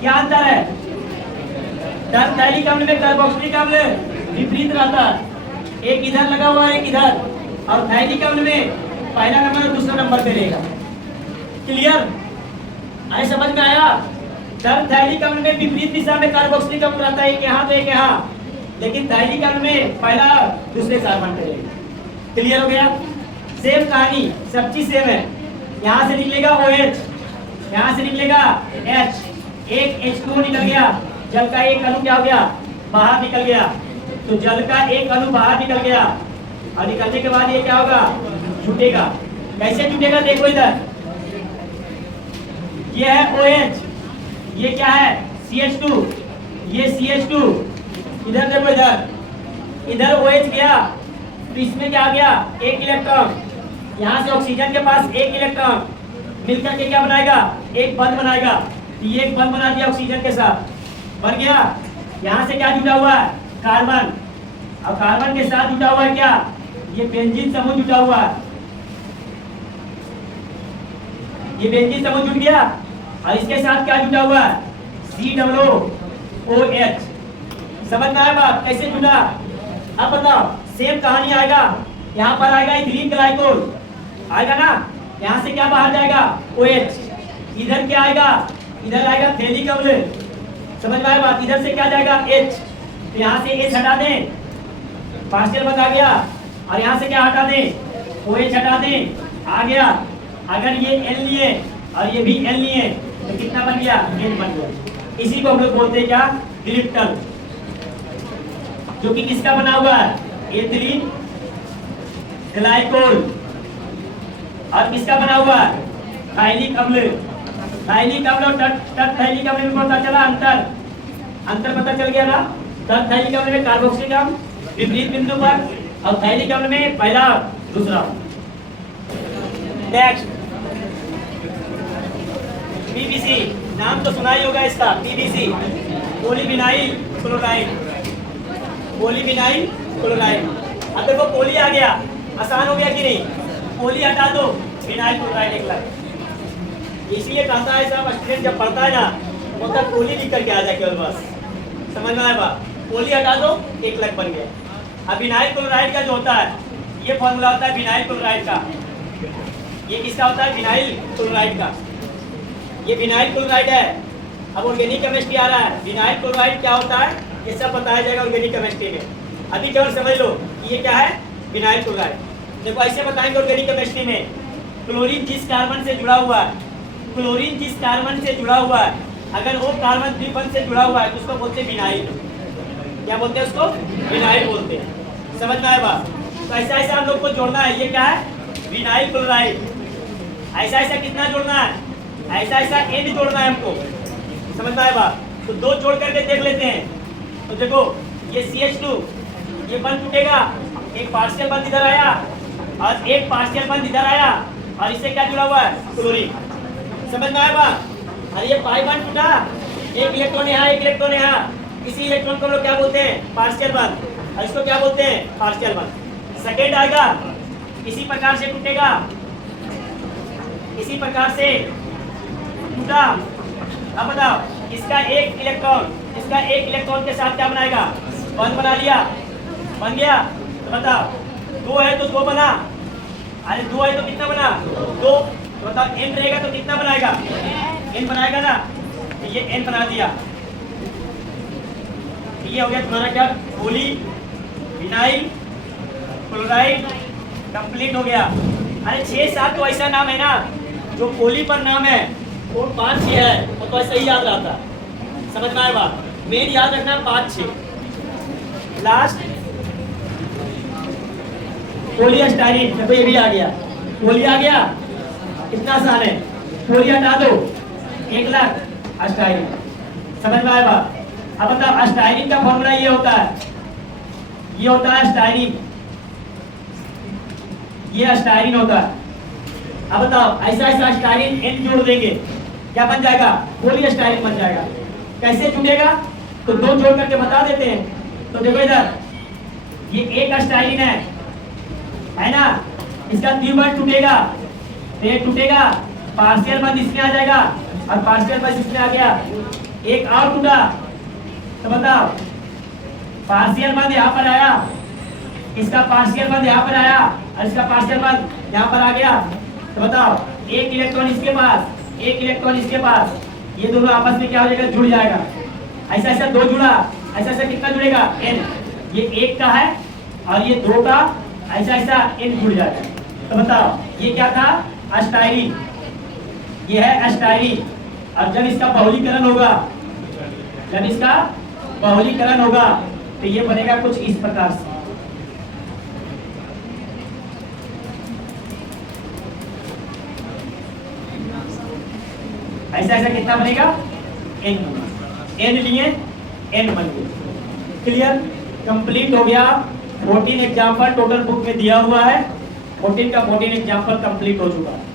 क्या अंतर है, टरफेलिक अम्ल में कार्बोक्सिलिक अम्ल विपरीत रहता है, एक इधर लगा हुआ है एक इधर, और थैलिक अम्ल में पहला नंबर और दूसरा नंबर पे रहेगा। क्लियर। अरे समझ में आया? जब थैली कमल में विपरीत दिशा में कार्बोक्सिलिक अम्ल रहता है, एक यहाँ तो एक यहाँ, लेकिन थैली कमल में पहला दूसरे कार्बन करेगा। क्लियर हो गया? सेम कहानी, सब चीज सेम है। यहाँ से निकलेगा OH, यहाँ से निकलेगा H, एक H2O निकल गया, जल का एक अणु क्या हो गया? बाहर निकल गया। तो जल का एक अणु बाहर निकल गया और निकलने के बाद ये क्या होगा? छूटेगा। कैसे छूटेगा? देखो इधर, ये है OH, ये क्या है? CH2, ये CH2, इधर देखो, इधर OH गया तो इसमें क्या आ गया? एक इलेक्ट्रॉन। यहाँ से ऑक्सीजन के पास एक इलेक्ट्रॉन मिलकर के क्या बनाएगा? एक बंध बनाएगा। तो ये एक बंध बना दिया ऑक्सीजन के साथ, बन गया। यहाँ से क्या जुड़ा हुआ है? कार्बन। और कार्बन के साथ जुड़ा हुआ है क्या? ये बेंजीन समूह जुड़ा हुआ है। ये बेंजीन समूह जुड़ गया और इसके साथ क्या जुड़ा हुआ है? COOH। समझ में आया बात कैसे जुड़ा? अब बताओ, सेम कहानी आएगा। यहाँ पर आएगा इथिलीन ग्लाइकोल, आएगा ना? यहाँ से क्या बाहर जाएगा? OH। इधर क्या आएगा? इधर आएगा थैलिक अम्ल। समझ में आया बात? इधर से क्या जाएगा? H। तो यहाँ से H हटा दें, पार्शियल बंध आ गया। और यहाँ से क्या हटा दें? OH हटा दें, आ गया। अगर ये L लिए और ये भी L लिए तो कितना बन गया? N बन गया। इसी को हम लोग बोलते हैं क्या? ग्लिप्टन, जो कि किसका बना हुआ है? Ethylene glycol. और किसका बना हुआ है? थैलिक अम्ल। थैलिक अम्ल और थैलिक अम्ल में पता चला अंतर पता चल गया ना? थैलिक अम्ल में कार्बोक्सिलिक अम्ल विपरीत बिंदु पर और थैलिक अम्ल में पहला दूसरा। नेक्स्ट, PVC, नाम तो सुना ही होगा इसका। PVC, polyvinyl chloride, polyvinyl chloride. अब देखो पॉली आ गया, आसान हो गया कि नहीं? पॉली हटा दो, विनाइल क्लोराइड एक लग। इसलिए कहता है सब स्टूडेंट जब पढ़ता है ना, वो तक पॉली लिख करके आ जाए केवल, बस समझ में आया बात? पॉली हटा दो, एक लग बन गया। अब विनाइल क्लोराइड का जो होता है, ये फॉर्मूला होता है विनाइल क्लोराइड का। ये किसका होता है? विनाइल क्लोराइड का। ये विनाइल क्लोराइड है। अब ऑर्गेनिक केमिस्ट्री आ रहा है, विनाइल क्लोराइड क्या होता है ये सब बताया जाएगा ऑर्गेनिक केमिस्ट्री में। अभी केवल समझ लो कि ये क्या है? Vinyl chloride. देखो ऐसे बताएंगे ऑर्गेनिक केमिस्ट्री में, क्लोरीन जिस कार्बन से जुड़ा हुआ है, क्लोरीन जिस कार्बन से जुड़ा हुआ है, अगर वो कार्बन द्विबंध से जुड़ा हुआ है तो उसको बोलते हैं विनाइल। क्या बोलते हैं उसको? विनाइल बोलते हैं। समझ में आया बात? तो ऐसा ऐसा हम लोग को जोड़ना है। ये क्या है? Vinyl chloride. ऐसा ऐसा कितना जोड़ना है? ऐसा ऐसा N जोड़ना है हमको। समझ में आया बात? तो दो जोड़ करके देख लेते हैं। तो देखो ये CH2, ये बंध टूटेगा, एक पार्शियल बंध इधर आया और एक पार्शियल बंध इधर आया और इससे क्या जुड़ा हुआ है? क्लोरीन। समझ में आया बात? और ये पाई बंध टूटा, एक इलेक्ट्रॉन यहाँ, एक इलेक्ट्रॉन यहाँ। इसी इलेक्ट्रॉन को हम लोग क्या बोलते हैं? पार्शियल बंध। और इसको क्या बोलते हैं? पार्शियल बंध। सेकेंड आएगा, इसी प्रकार से टूटेगा, इसी प्रकार से टूटा। अब बताओ, इसका एक इलेक्ट्रॉन के साथ क्या बनाएगा? बंध बना लिया, बन गया। तो बताओ, दो है तो दो बना, अरे दो है तो कितना बना? दो। तो बताओ N रहेगा तो कितना बनाएगा? N बनाएगा ना? तो ये N बना दिया। ये हो गया तुम्हारा क्या? पॉली विनाइल क्लोराइड कंप्लीट हो गया। अरे 6-7 तो ऐसा नाम है ना जो पॉली पर नाम है, और 5-6 है वो तो ऐसा ही याद रहता। समझ में आया बात? मेन याद रखना 5-6। लास्ट पॉलीस्टाइरीन, देखो ये भी आ गया, पॉली आ गया। कितना आसान है, पॉली हटा दो, 1 लाख अस्टाइरीन। समझ में आया बात? अब बताओ अस्टाइरीन का फॉर्मूला ये होता है, ये होता है अस्टाइरीन, ये अस्टाइरीन होता है। अब बताओ ऐसा ऐसा अस्टाइरीन N जोड़ देंगे, क्या बन जाएगा? पॉलीस्टाइरीन बन जाएगा। कैसे जुड़ेगा? तो दो जोड़ करके बता देते हैं। तो देखो इधर, ये एक अस्टाइरीन है ना, इसका द्विबंध टूटेगा, तो ये टूटेगा, पार्शियल बंध इसमें आ जाएगा और पार्शियल बंध इसमें आ गया। एक और टूटा, तो बताओ पार्शियल बंध यहाँ पर आया, इसका पार्शियल बंध यहाँ पर आया और इसका पार्शियल बंध यहाँ पर आ गया। तो बताओ एक इलेक्ट्रॉन इसके पास एक इलेक्ट्रॉन इसके पास, ये दोनों आपस में क्या हो जाएगा, जुड़ जाएगा। ऐसा ऐसा दो जुड़ा, ऐसा ऐसा कितना जुड़ेगा, n। ये एक का है और ये दो का, ऐसा ऐसा n जुड़ जाएगा। तो बताओ ये क्या था, अस्टायरीन, ये है अस्टायरीन। और जब इसका बहुलीकरण होगा, जब इसका बहुलीकरण होगा तो ये बनेगा कुछ इस प्रकार से। ऐसा ऐसा कितना बनेगा, n बनेगा। n लिए n बन गया। क्लियर, कंप्लीट हो गया। 14 एग्जाम्पल टोटल बुक में दिया हुआ है, 14 का 14 एग्जाम्पल कंप्लीट हो चुका है।